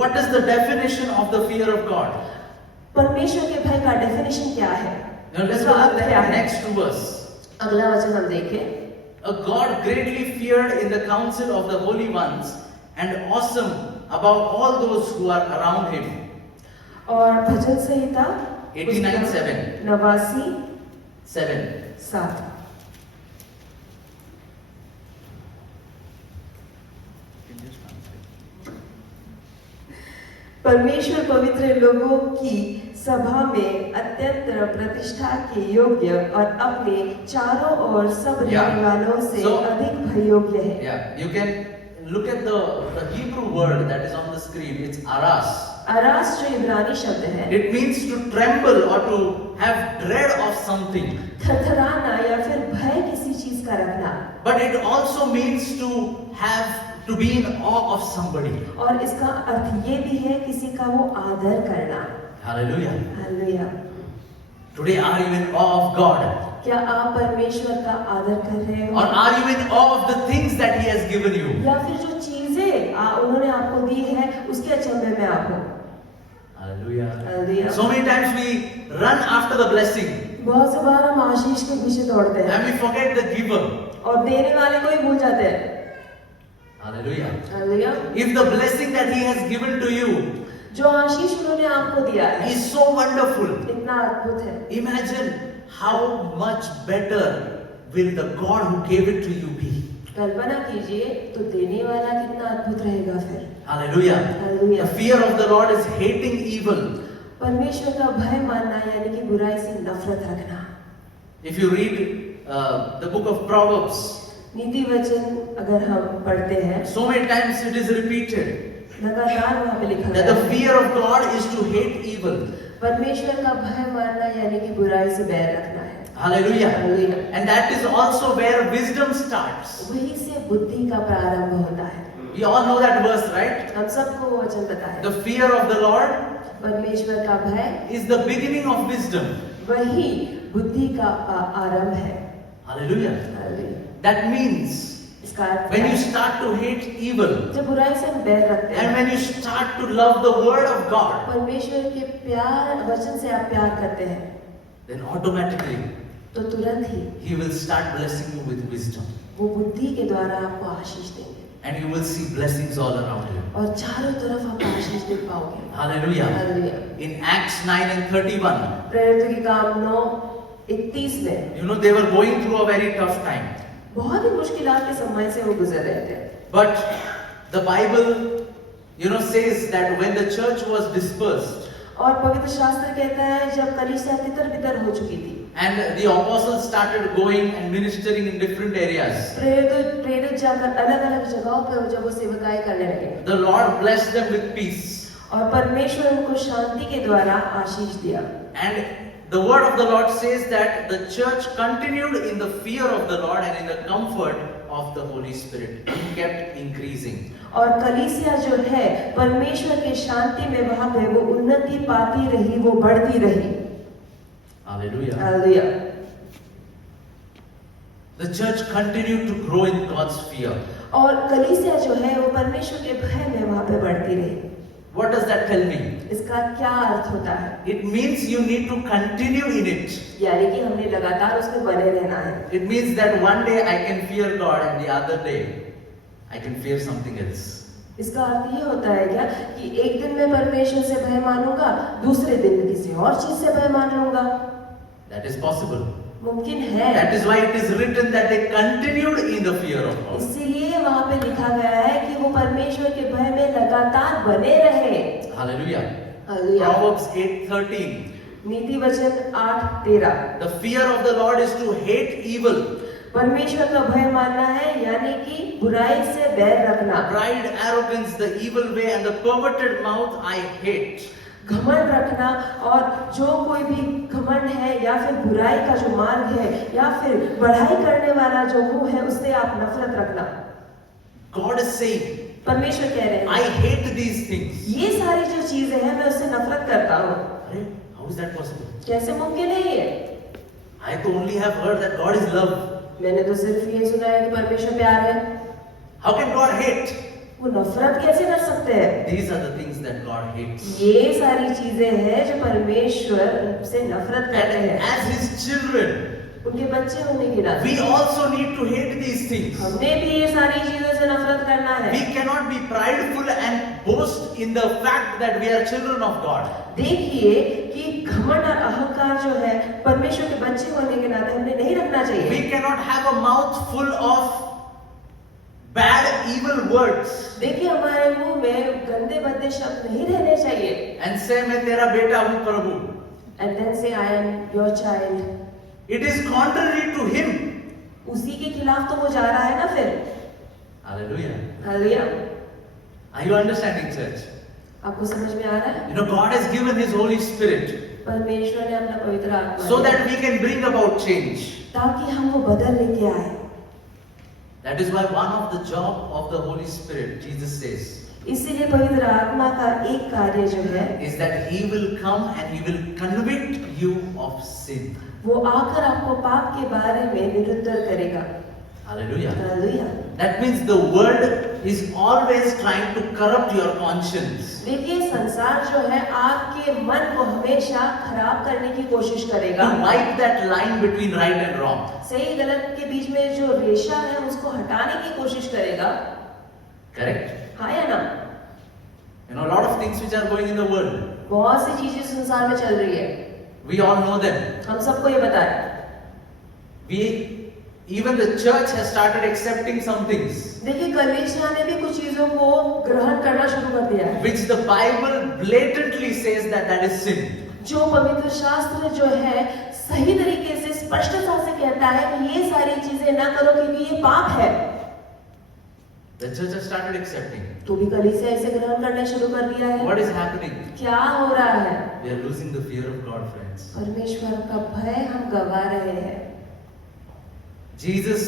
What is the definition of the fear of God? परमेश्वर के भय का डेफिनेशन क्या है? Now let's इसका look अर्थ at क्या the है? next 2 verse. अगला वचन हम देखें। A God greatly feared in the council of the holy ones and awesome above all those who are around him. और भजन संहिता 89:7. 89:7 7. परमेश्वर पवित्र लोगों की सभा में अत्यंत प्रतिष्ठा के योग्य और अपने चारों ओर सब रहने वालों से So- अधिक भय योग्य है। Yeah, you can look at the Hebrew word that is on the screen. It's aras. अरास जो इब्रानी शब्द है, It means to tremble or to have dread of something. थरथराना या फिर भय किसी चीज का रखना, But it also means to be in awe of somebody. और इसका अर्थ ये भी है किसी का वो आदर करना। Hallelujah. Hallelujah. Today, are you in awe of God? क्या आप परमेश्वर का आदर कर रहे Or हो, are you in awe of the things that He has given you? या फिर जो चीजें उन्होंने आपको दी है उसके अचंभे में आप हो? Hallelujah. Hallelujah. So many times we run after the blessing बहुत से बार हम आशीष के पीछे दौड़ते हैं and we forget the giver. और देने वाले को ही भूल जाते हैं। Hallelujah. Hallelujah. If the blessing that He has given to you जो आशीष उन्होंने आपको दिया है is so wonderful, इतना अद्भुत है, imagine how much better will the God who gave it to you be. कल्पना कीजिए तो देने वाला कितना अद्भुत रहेगा फिर। Hallelujah. Hallelujah. The fear of the Lord is hating evil. परमेश्वर का भय मानना यानी कि बुराई से नफरत रखना। If you read the book of Proverbs, नीति वचन अगर हम पढ़ते हैं, so many times it is repeated लगातार वहाँ पे लिखा that है the fear of God is to hate evil. परमेश्वर का भय मानना यानी कि बुराई से बैर रखना है। Hallelujah. Hallelujah. And that is also where wisdom starts. वही से बुद्धि का प्रारंभ होता है। We all know that verse, right? हम सबको वो वचन पता है। The fear of the Lord परमेश्वर का भय is the beginning of wisdom. वही बुद्धि का आरंभ है। Hallelujah. हालेलुया। That means इसका अर्थ when है, you start to hate evil जब बुराई से हम बैर रखते and हैं, when you start to love the word of God, परमेश्वर के प्यार वचन से आप प्यार करते हैं, then automatically तो तुरंत ही He will start blessing you with wisdom. वो बुद्धि के द्वारा आपको आशीष देंगे And you will see blessings all around you. और चारों तरफ आप आशीष देख पाओगे। Hallelujah. Hallelujah. In Acts 9 and 31, प्रेरितों के काम 9:31 में you know, they were going through a very tough time. बहुत ही मुश्किलात के समय से वो गुजर रहे थे, But the Bible, you know, says that when the church was dispersed और पवित्र शास्त्र कहता है जब कलीसिया तितर-बितर हो चुकी थी and the apostles started going and ministering in different areas, प्रेरित जाकर अलग-अलग जगहों पर जब वो सेवकाई करने लगे the Lord blessed them with peace. और परमेश्वर उनको शांति के द्वारा आशीष दिया। And the word of the Lord says that the church continued in the fear of the Lord and in the comfort of the Holy Spirit. It kept increasing. और कलीसिया जो है परमेश्वर के शांति में वहां पे वो उन्नति पाती रही, वो बढ़ती रही। Hallelujah. Hallelujah. The church continued to grow in God's fear. और कलीसिया जो है वो परमेश्वर के भय में वहां पे बढ़ती रही। What does that tell me? इसका क्या अर्थ होता है? It means you need to continue in it. यानी कि हमने लगातार उसमें बने रहना है। It means that one day I can fear God and the other day I can fear something else. इसका अर्थ ये होता है क्या कि एक दिन मैं परमेश्वर से भय मानूंगा, दूसरे दिन किसी और चीज से भय मान लूंगा? That is possible. मुमकिन है। That is why it is written that they continued in the fear of God. इसीलिए वहां पे लिखा गया है कि वो परमेश्वर के भय में लगातार बने रहे। Hallelujah. हालेलुया। Proverbs 8:13. नीति वचन 8:13। The fear of the Lord is to hate evil. परमेश्वर का भय मानना है यानी कि बुराई से बैर रखना। Pride, arrogance, the evil way and the perverted mouth I hate. घमंड रखना, और जो कोई भी घमंड है या फिर बुराई का जो मार्ग है या फिर बढ़ाई करने वाला जो मुंह है उससे आप नफरत रखना। God is saying, परमेश्वर कह रहे I हैं hate these things. ये सारी जो चीजें हैं मैं उससे नफरत करता हूँ। अरे, how is that possible? कैसे मुमकिन है ये? I to only have heard that God is love. मैंने तो सिर्फ ये सुना है कि परमेश्वर प्यार है। How can God hate? वो नफरत कैसे कर सकते हैं? These are the things that God hates. ये सारी चीजें हैं जो परमेश्वर से नफरत करते And हैं। as His children, उनके बच्चे होने के नाते we also need to hate these things. हमने भी ये सारी चीजों से नफरत करना है। We cannot be prideful and boast in the fact that we are children of God. देखिए कि घमंड और अहंकार जो है परमेश्वर के बच्चे होने के नाते हमने नहीं रखना चाहिए। We cannot have a mouth full of bad, evil words देखिए हमारे मुंह में गंदे भद्दे शब्द नहीं रहने चाहिए। and say, मैं तेरा बेटा हूँ प्रभु. And then say I am your child. It is contrary to Him. उसी के खिलाफ तो वो जा रहा है ना फिर। Hallelujah. Hallelujah. Are you understanding, church? आपको समझ में आ रहा है? You know, God has given His Holy Spirit परमेश्वर ने अपना पवित्र आत्मा so दिया, that we can bring about change. ताकि हम वो बदल लेके आए। That is why one of the job of the Holy Spirit, Jesus says, इसीलिए पवित्र आत्मा का एक कार्य जो है, is that He will come and He will convict you of sin. वो आकर आपको पाप के बारे में निरुत्तर करेगा। Hallelujah. Hallelujah. That means the world is always trying to corrupt your conscience. देखिए, संसार जो है आपके मन को हमेशा खराब करने की कोशिश करेगा। To wipe that line between right and wrong. सही गलत के बीच में जो रेशा है उसको हटाने की कोशिश करेगा। Correct? हाँ या ना? You know, a lot of things which are going in the world. बहुत सी चीजें संसार में चल रही है, We all know them. हम सबको ये पता है। Even the church has started accepting some things देखिए, कलीसिया ने भी कुछ चीजों को ग्रहण करना शुरू कर दिया है, which the Bible blatantly says that that is sin. जो पवित्र शास्त्र जो है सही तरीके से स्पष्टता से कहता है कि ये सारी चीजें ना करो क्योंकि ये पाप है। The church has started accepting. तो भी कलीसिया इसे ग्रहण करना शुरू कर दिया है। What is happening? क्या हो रहा है? We are losing the fear of God, friends. परमेश्वर का भय हम गवा रहे हैं। Jesus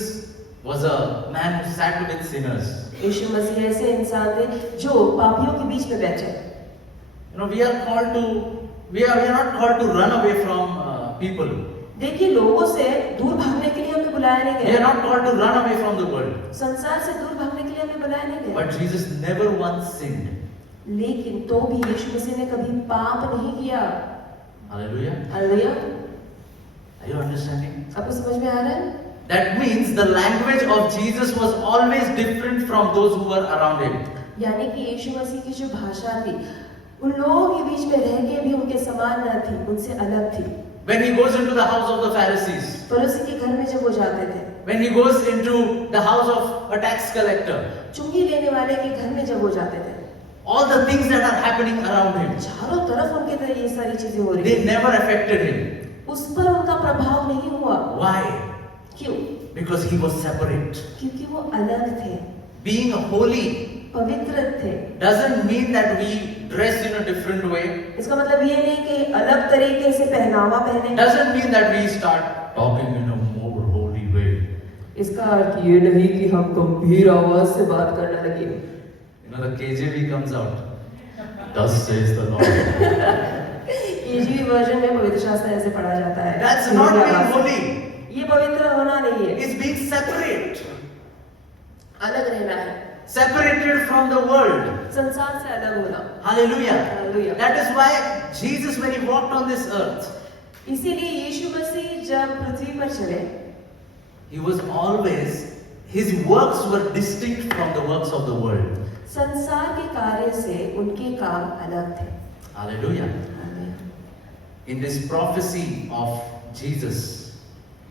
was a man who sat with sinners. यीशु मसीह ऐसे इंसान थे जो पापियों के बीच में बैठे। You know, we are not called to run away from people. देखिए, लोगों से दूर भागने के लिए हमें बुलाया नहीं We are गया, not called to run away from the world. संसार से दूर भागने के लिए हमें बुलाया नहीं गया। But Jesus never once sinned. लेकिन तो भी यीशु मसीह ने कभी पाप नहीं किया। Hallelujah. Hallelujah. Are you understanding? आपको समझ में आ रहा है? That means the language of Jesus was always different from those who were around him. यानी कि यीशु मसीह की जो भाषा थी उन लोगों के बीच में रह के भी उनके समान न थी, उनसे अलग थी। When he goes into the house of the Pharisees, फरीसी के घर में जब वो जाते थे, when he goes into the house of a tax collector, चुंगी लेने वाले के घर में जब वो जाते थे, all the things that are happening around him, चारों तरफ उनके तरह ये सारी चीजें हो रही they हैं। never affected him. उस पर उनका प्रभाव नहीं हुआ। Why? क्यों? Because he was separate. क्योंकि वो अलग थे, Being holy पवित्र थे। doesn't mean that we dress in a different way. इसका मतलब ये नहीं कि अलग तरीके से पहनावा पहने, Doesn't mean that we start talking in a more holy way. इसका अर्थ ये नहीं कि हम गंभीर आवाज से बात करने लगे। You know, the KJV comes out. Thus says the Lord. KJV version में पवित्र शास्त्र ऐसे पढ़ा जाता है। That's not being holy. ये पवित्र होना नहीं है, It's being separate. अलग रहना है, Separated from the world. संसार से अलग होना। Hallelujah. Hallelujah. That is why Jesus, when he walked on this earth, इसीलिए यीशु मसीह जब पृथ्वी पर चले, he was always, his works were distinct from the works of the world. संसार के कार्य से उनके काम अलग थे। Hallelujah. In this prophecy of Jesus,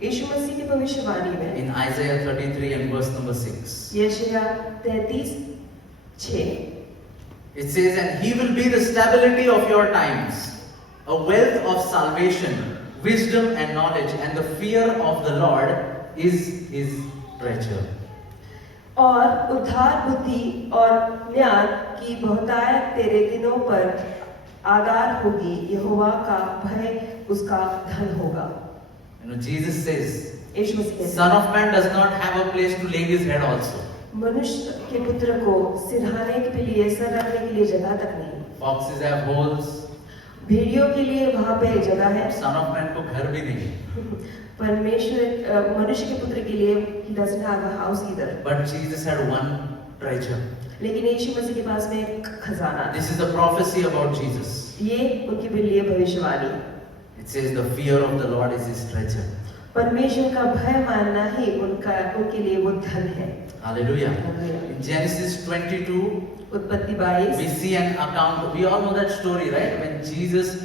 यीशु मसीह की भविष्यवाणी में in Isaiah 33 and verse number 6, यशायाह 33:6 it says, and he will be the stability of your times, a wealth of salvation, wisdom and knowledge, and the fear of the Lord is his treasure. और उद्धार बुद्धि और ज्ञान की बहुतायत तेरे दिनों पर आगार होगी, यहोवा का भय उसका धन होगा। You know, Jesus says, यीशु मसीह कहते Son of Man does not have a place to lay his head also. हैं, मनुष्य के पुत्र को सिरहाने के लिए, सर रखने के लिए जगह तक नहीं। Foxes have holes. भेड़ियों के लिए वहां पे जगह है। Son of Man को घर भी नहीं. परमेश्वर मनुष्य के पुत्र के लिए he doesn't have a house either। But Jesus had one treasure. लेकिन यीशु मसीह के पास में एक खजाना था। This is the prophecy about Jesus. ये उनके लिए भविष्यवाणी। It says the fear of the Lord is his treasure. परमेश्वर का भय मानना ही उनके लिए वो धन है। Hallelujah. Hallelujah। In Genesis 22, उत्पत्ति 22 we see an account. We all know that story, right? When Jesus,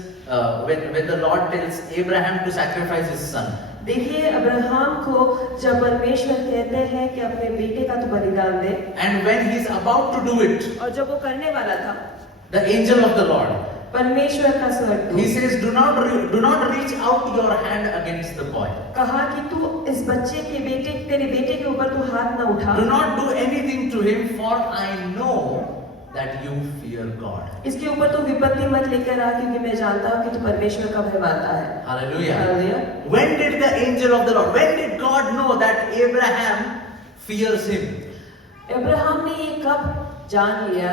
when the Lord tells Abraham to sacrifice his son. देखिए, अब्राहम को जब परमेश्वर कहते हैं कि अपने बेटे का तो बलिदान दे, And when he's about to do it, और जब वो करने वाला था, the angel of the Lord, परमेश्वर का He स्वर्गदूत says, do not reach out your hand against the boy. कहा कि तू इस बच्चे के बेटे तेरे बेटे के ऊपर तू हाथ न उठा, Do not do anything to him, for I know that you fear God. इसके ऊपर तू विपत्ति मत लेकर आ, क्योंकि मैं जानता हूँ कि तू परमेश्वर का भय मानता है। Hallelujah. Hallelujah. When did the angel of the Lord, when did God know that Abraham fears him? Abraham ने ये कब जान लिया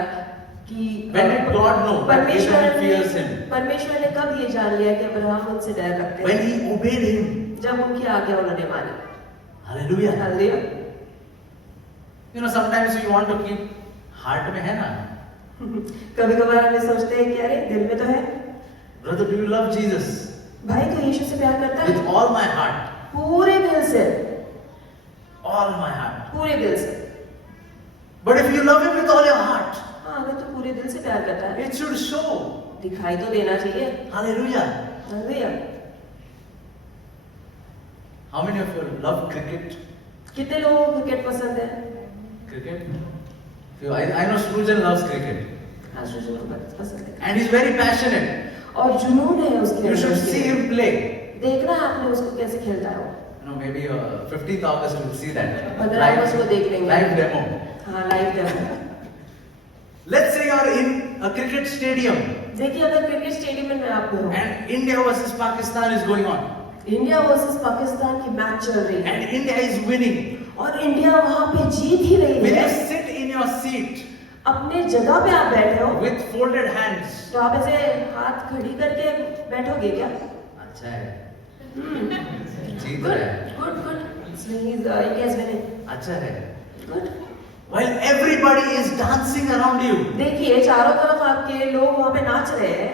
कि When did God know that Abraham fears him? परमेश्वर ने कब ये जान लिया कि अब्राहम उनसे डर रखते When हैं? he obeyed him. जब उनकी आज्ञा उन्होंने मानी। Hallelujah. Hallelujah. You know, sometimes we want to keep heart में है ना? कभी कभार हम सोचते हैं कि अरे दिल में तो है, Brother, do you love Jesus? भाई तो यीशु से प्यार करता है With all my heart. पूरे दिल से, All my heart. पूरे दिल से। But if you love him with all your heart, हाँ, अगर तू पूरे दिल से प्यार करता है, it should show. दिखाई तो देना चाहिए। Hallelujah. Hallelujah. How many of you love cricket? कितने लोगों को क्रिकेट पसंद है? Cricket? I know Srujan loves cricket. हाँ, सुजन को पसंद है। And he's very passionate. और जुनून है उसके You अंदर should के see लिए। him play. देखना है आपने उसको कैसे खेलता है वो। You know, maybe 15th August we'll see that. 15 अगस्त को देख लेंगे। Live demo. हाँ, live demo. Let's say you're in a cricket stadium देखिए अगर क्रिकेट स्टेडियम में आप हो, and India versus Pakistan is going on. India versus Pakistan की मैच चल रही है And India is winning. और इंडिया वहाँ पे जीत ही रही Will है, you sit in your seat अपने जगह पे आप बैठे हो with folded hands? तो आप ऐसे हाथ खड़ी करके बैठोगे क्या? अच्छा है, जीत गुड रहा है, good good, India is winning. अच्छा है. Good. While everybody is dancing around you, देखिए चारों तरफ आपके लोग वहाँ पे नाच रहे हैं,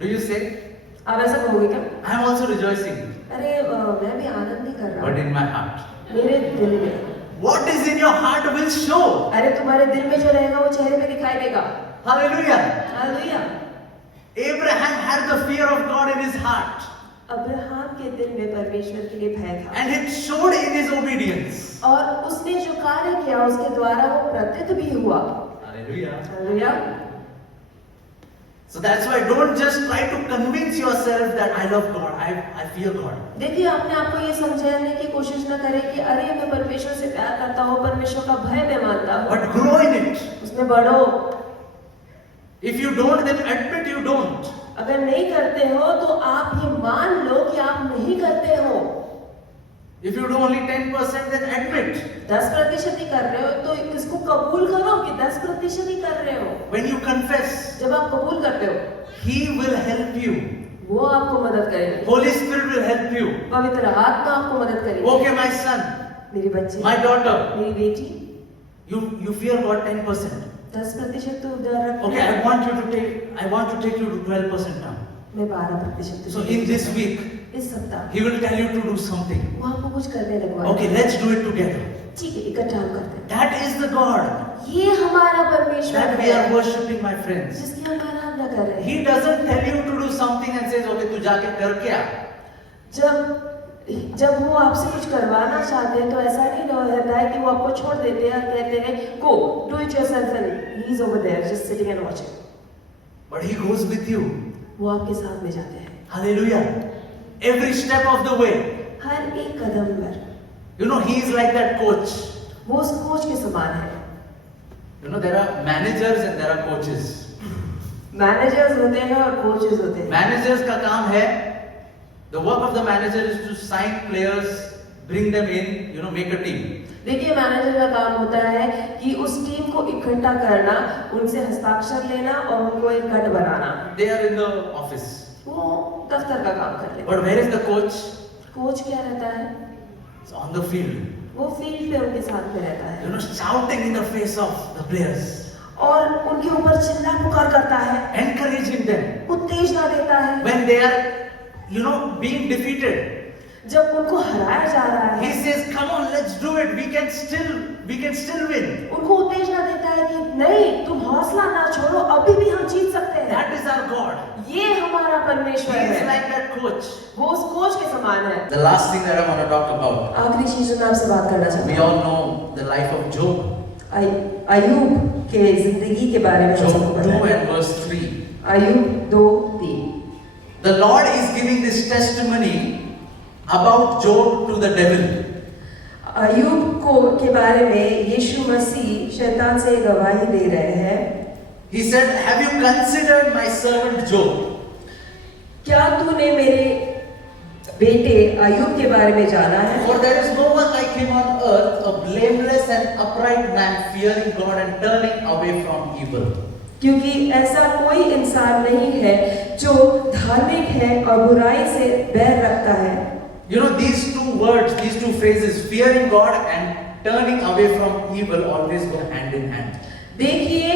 do you say, आप ऐसा कहोगे क्या? I am also rejoicing, अरे मैं भी आनंद ही कर रहा but हूँ in my heart? मेरे दिल में। What is in your heart will show. अरे तुम्हारे दिल में जो रहेगा वो चेहरे पे दिखाई देगा। Hallelujah. Hallelujah. Abraham had the fear of God in his heart, Abraham के दिल में परमेश्वर के लिए भय था and it showed in his obedience. और उसने जो कार्य किया उसके द्वारा वो प्रतीत भी हुआ। Hallelujah. Hallelujah. So that's why don't just try to convince yourself that I love God, I fear God. देखिए अपने आप को ये समझाने की कोशिश न करें कि अरे मैं परमेश्वर से प्यार करता हूँ, परमेश्वर का भय मैं मानता हूँ, But grow in it. उसमें बढ़ो। If you don't, then admit you don't. अगर नहीं करते हो तो आप ये मान लो कि आप नहीं करते हो। If you do only 10%, then admit. 10% ही कर रहे हो तो इसको कबूल करो कि 10% ही कर रहे हो। When you confess, जब आप कबूल करते हो He will help you. वो आपको मदद करेंगे, Holy Spirit will help you. पवित्र आत्मा आपको मदद करेगी। Okay, my son, मेरी बच्ची, my daughter, मेरी बेटी, you fear God 10%. 10% तो डर रखते Okay, I want to take you to 12% now. मैं 12% So in this week, इस सप्ताह He will tell you to do something. वो आपको कुछ करने लगवा। Okay, let's do it together. ठीक है, इकट्ठा हम करते हैं। That is the God ये हमारा परमेश्वर that we है are worshipping, my friends. जिसकी हम आराधना कर रहे हैं। He doesn't tell you to do something and says, okay, तू जाके करके आ. जब वो आपसे कुछ करवाना चाहते हैं तो ऐसा नहीं रहता है कि वो आपको छोड़ देते हैं और कहते हैं go do it yourself and he is over there just sitting and watching. But He goes with you. वो आपके साथ में जाते हैं Hallelujah. Every step of the way. हर एक कदम पर। You know, He is like that coach. वो उस कोच के समान है। You know, there are managers and there are coaches. Managers होते हैं और कोचेस होते हैं। Managers का काम है, the work of the manager is to sign players, bring them in, you know, make a team. देखिए मैनेजर का काम होता है कि उस टीम को इकट्ठा करना, उनसे हस्ताक्षर लेना और उनको एक गठ बनाना। They are in the office. वो दफ्तर का काम कर ले। But where is the coach? Coach क्या रहता है? It's on the field. वो फील्ड पे उनके साथ में रहता है You know, shouting in the face of the players, और उनके ऊपर चिल्ला पुकार करता है, encouraging them. उत्तेजना देता है। When they are, you know, being defeated, जब उनको हराया जा रहा He है, says, come on, let's do it. We can still win. उनको उत्तेजना देता है कि नहीं, तुम हौसला ना छोड़ो, अभी भी हम जीत सकते हैं। That is our God. ये हमारा He परमेश्वर is है। like that coach. वो उस कोच के समान है। The last thing that I want to talk about. आखिरी चीज जो मैं आपसे बात करना चाहता We all know the life of Job. हूँ, अय्यूब। के जिंदगी के बारे में हम सबको Job 2 बताया। and verse 3. Ayyub 2:3। The Lord is giving this testimony about Job to the devil. अय्यूब को के बारे में यीशु मसीह शैतान से गवाही दे रहे हैं। He said, "Have you considered my servant Job? क्या तूने मेरे बेटे अय्यूब के बारे में जाना है? For there is no one like him on earth, a blameless and upright man, fearing God and turning away from evil." क्योंकि ऐसा कोई इंसान नहीं है जो धार्मिक है और बुराई से बैर रखता है। You know, these two words, these two phrases, fearing God and turning away from evil, always go hand in hand. देखिए,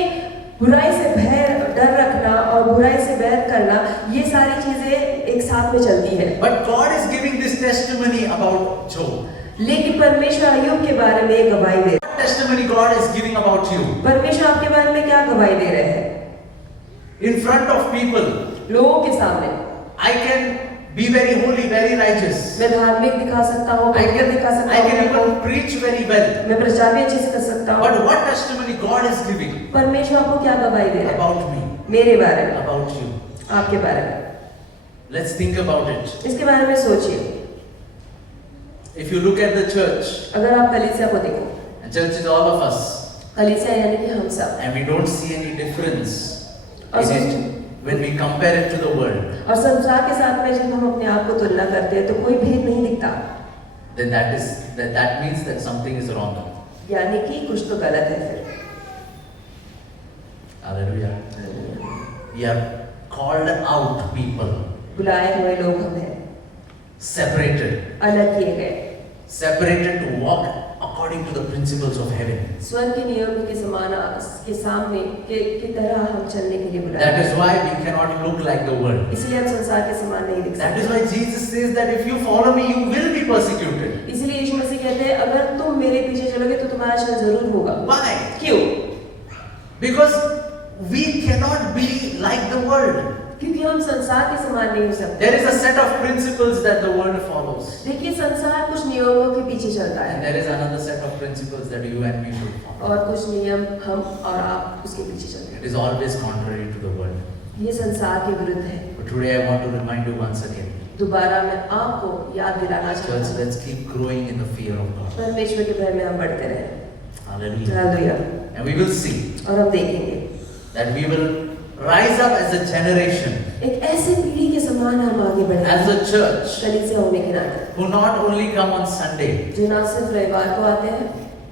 बुराई से भय, डर रखना और बुराई से बैर करना, ये सारी चीजें एक साथ में चलती है। But God is giving this testimony about Job. लेकिन परमेश्वर अय्यूब के बारे में एक गवाही दे रहे What testimony God is giving about you? हैं। परमेश्वर आपके बारे में क्या गवाही दे रहे हैं? In front of people, लोगों के सामने I can be very holy, very righteous. मैं धार्मिक दिखा सकता हूँ, I पवित्र दिखा can सकता हूँ, even preach very well. मैं प्रचार भी अच्छे से कर सकता हूँ। But what testimony God is giving परमेश्वर आपको क्या गवाही दे रहे हैं? about me, मेरे बारे में, about you? आपके बारे में। Let's think about it. इसके बारे में सोचिए। If you look at the church, अगर आप कलीसिया को देखो, and church is all of us, कलीसिया यानी कि हम सब, and we don't see any difference in Awesome. it when we compare it to the world, और संसार के साथ में जब हम अपने आप को तुलना करते हैं तो कोई भेद नहीं दिखता, then that means that something is wrong. यानी कि कुछ तो गलत है फिर। Hallelujah. We are called out people, बुलाए हुए लोग हम हैं, separated, अलग किए गए, separated to walk according to the principles of heaven. स्वर्ग के नियम के समान के सामने की तरह हम चलने के लिए बुलाए। That is why we cannot look like the world. इसलिए हम संसार के समान नहीं दिख That सकते। is why Jesus says that if you follow me, you will be persecuted. इसलिए यीशु मसीह कहते हैं अगर तुम मेरे पीछे चलोगे तो तुम्हारा शर जरूर होगा। Why? क्यों? Because we cannot be like the world. क्योंकि हम संसार के समान नहीं हो सकते। There is a set of principles that the world follows. देखिए संसार कुछ नियमों के पीछे चलता And है there is another set of principles that you and me should follow. और कुछ नियम हम और आप उसके पीछे चलते हैं। It is always contrary to the world. ये संसार के विरुद्ध है। But today I want to remind you once again. दोबारा मैं आपको याद दिलाना चाहता Church, हूँ, let's keep growing in the fear of God. परमेश्वर के भय में हम बढ़ते रहे। Hallelujah. Hallelujah. And we will see और हम देखेंगे that we will rise up as a generation, एक ऐसी पीढ़ी के समान हम आगे as बढ़ेंगे a church, कलीसिया होने के नाते, who not only come on Sunday जो ना सिर्फ रविवार को आते हैं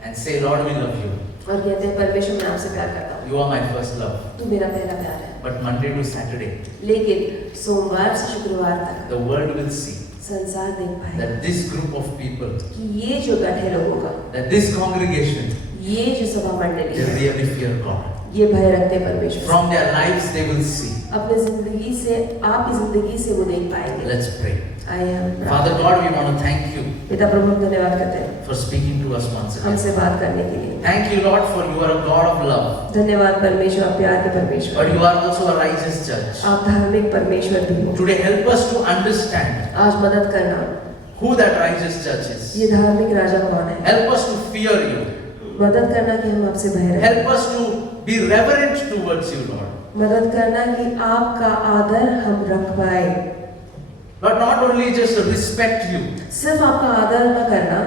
and say, Lord, we love you. और कहते हैं परमेश्वर मैं आपसे प्यार करता हूँ, You are my first love. तू मेरा पहला प्यार है। But Monday to Saturday, लेकिन सोमवार से शुक्रवार तक the world will see संसार देख पाएगा that this group of people, कि ये जो गठ है लोगों का, that this congregation, ये जो सभा मंडली they है, really fear God. ये भय रखते हैं परमेश्वर से। From their lives, they will see. अपने जिंदगी से, आपकी जिंदगी से वो देख पाएंगे। Let's pray. आइए हम Father God, we want to thank you पिता प्रभु हम धन्यवाद करते हैं for speaking to us once हमसे again. बात करने के लिए। Thank you, Lord, for you are a God of love, धन्यवाद परमेश्वर, आप प्यार के परमेश्वर, but you are also a righteous judge. आप धार्मिक परमेश्वर भी हो। Today, help us to understand आज मदद करना, who that righteous judge is. ये धार्मिक राजा कौन है? Help us to fear you. मदद करना कि हम आपसे भय रखें। Help us to be reverent towards you, Lord. मदद करना कि आपका आदर हम रख पाए। But not only just respect you, सिर्फ आपका आदर न करना,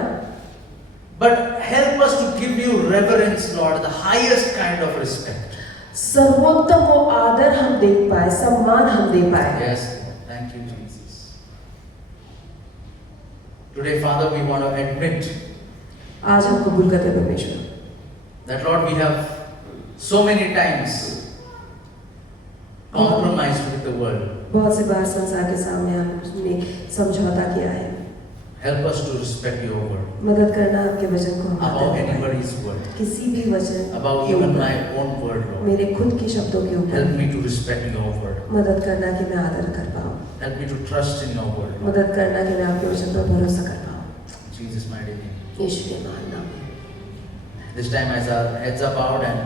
but help us to give you reverence, Lord, the highest kind of respect. सर्वोत्तम वो आदर हम दे पाए, सम्मान हम दे पाए। Yes, Lord. Thank you, Jesus. Today, Father, we want to admit आज हम कबूल करते हैं परमेश्वर that, Lord, we have so many times compromised with the world. बहुत से बार संसार के सामने हमने समझौता किया है। Help us to respect your word मदद करना आपके वचन को हम above आदर दें। anybody's word, किसी भी वचन above के even ऊपर, my own word, Lord. मेरे खुद के शब्दों के ऊपर Help me to respect your word. मदद करना कि मैं आदर कर पाऊँ, Help me to trust in your word, Lord. मदद करना कि मैं आपके वचन पर भरोसा कर पाऊँ। In Jesus' mighty name. यीशु के महान नाम में। This time, as our heads are bowed and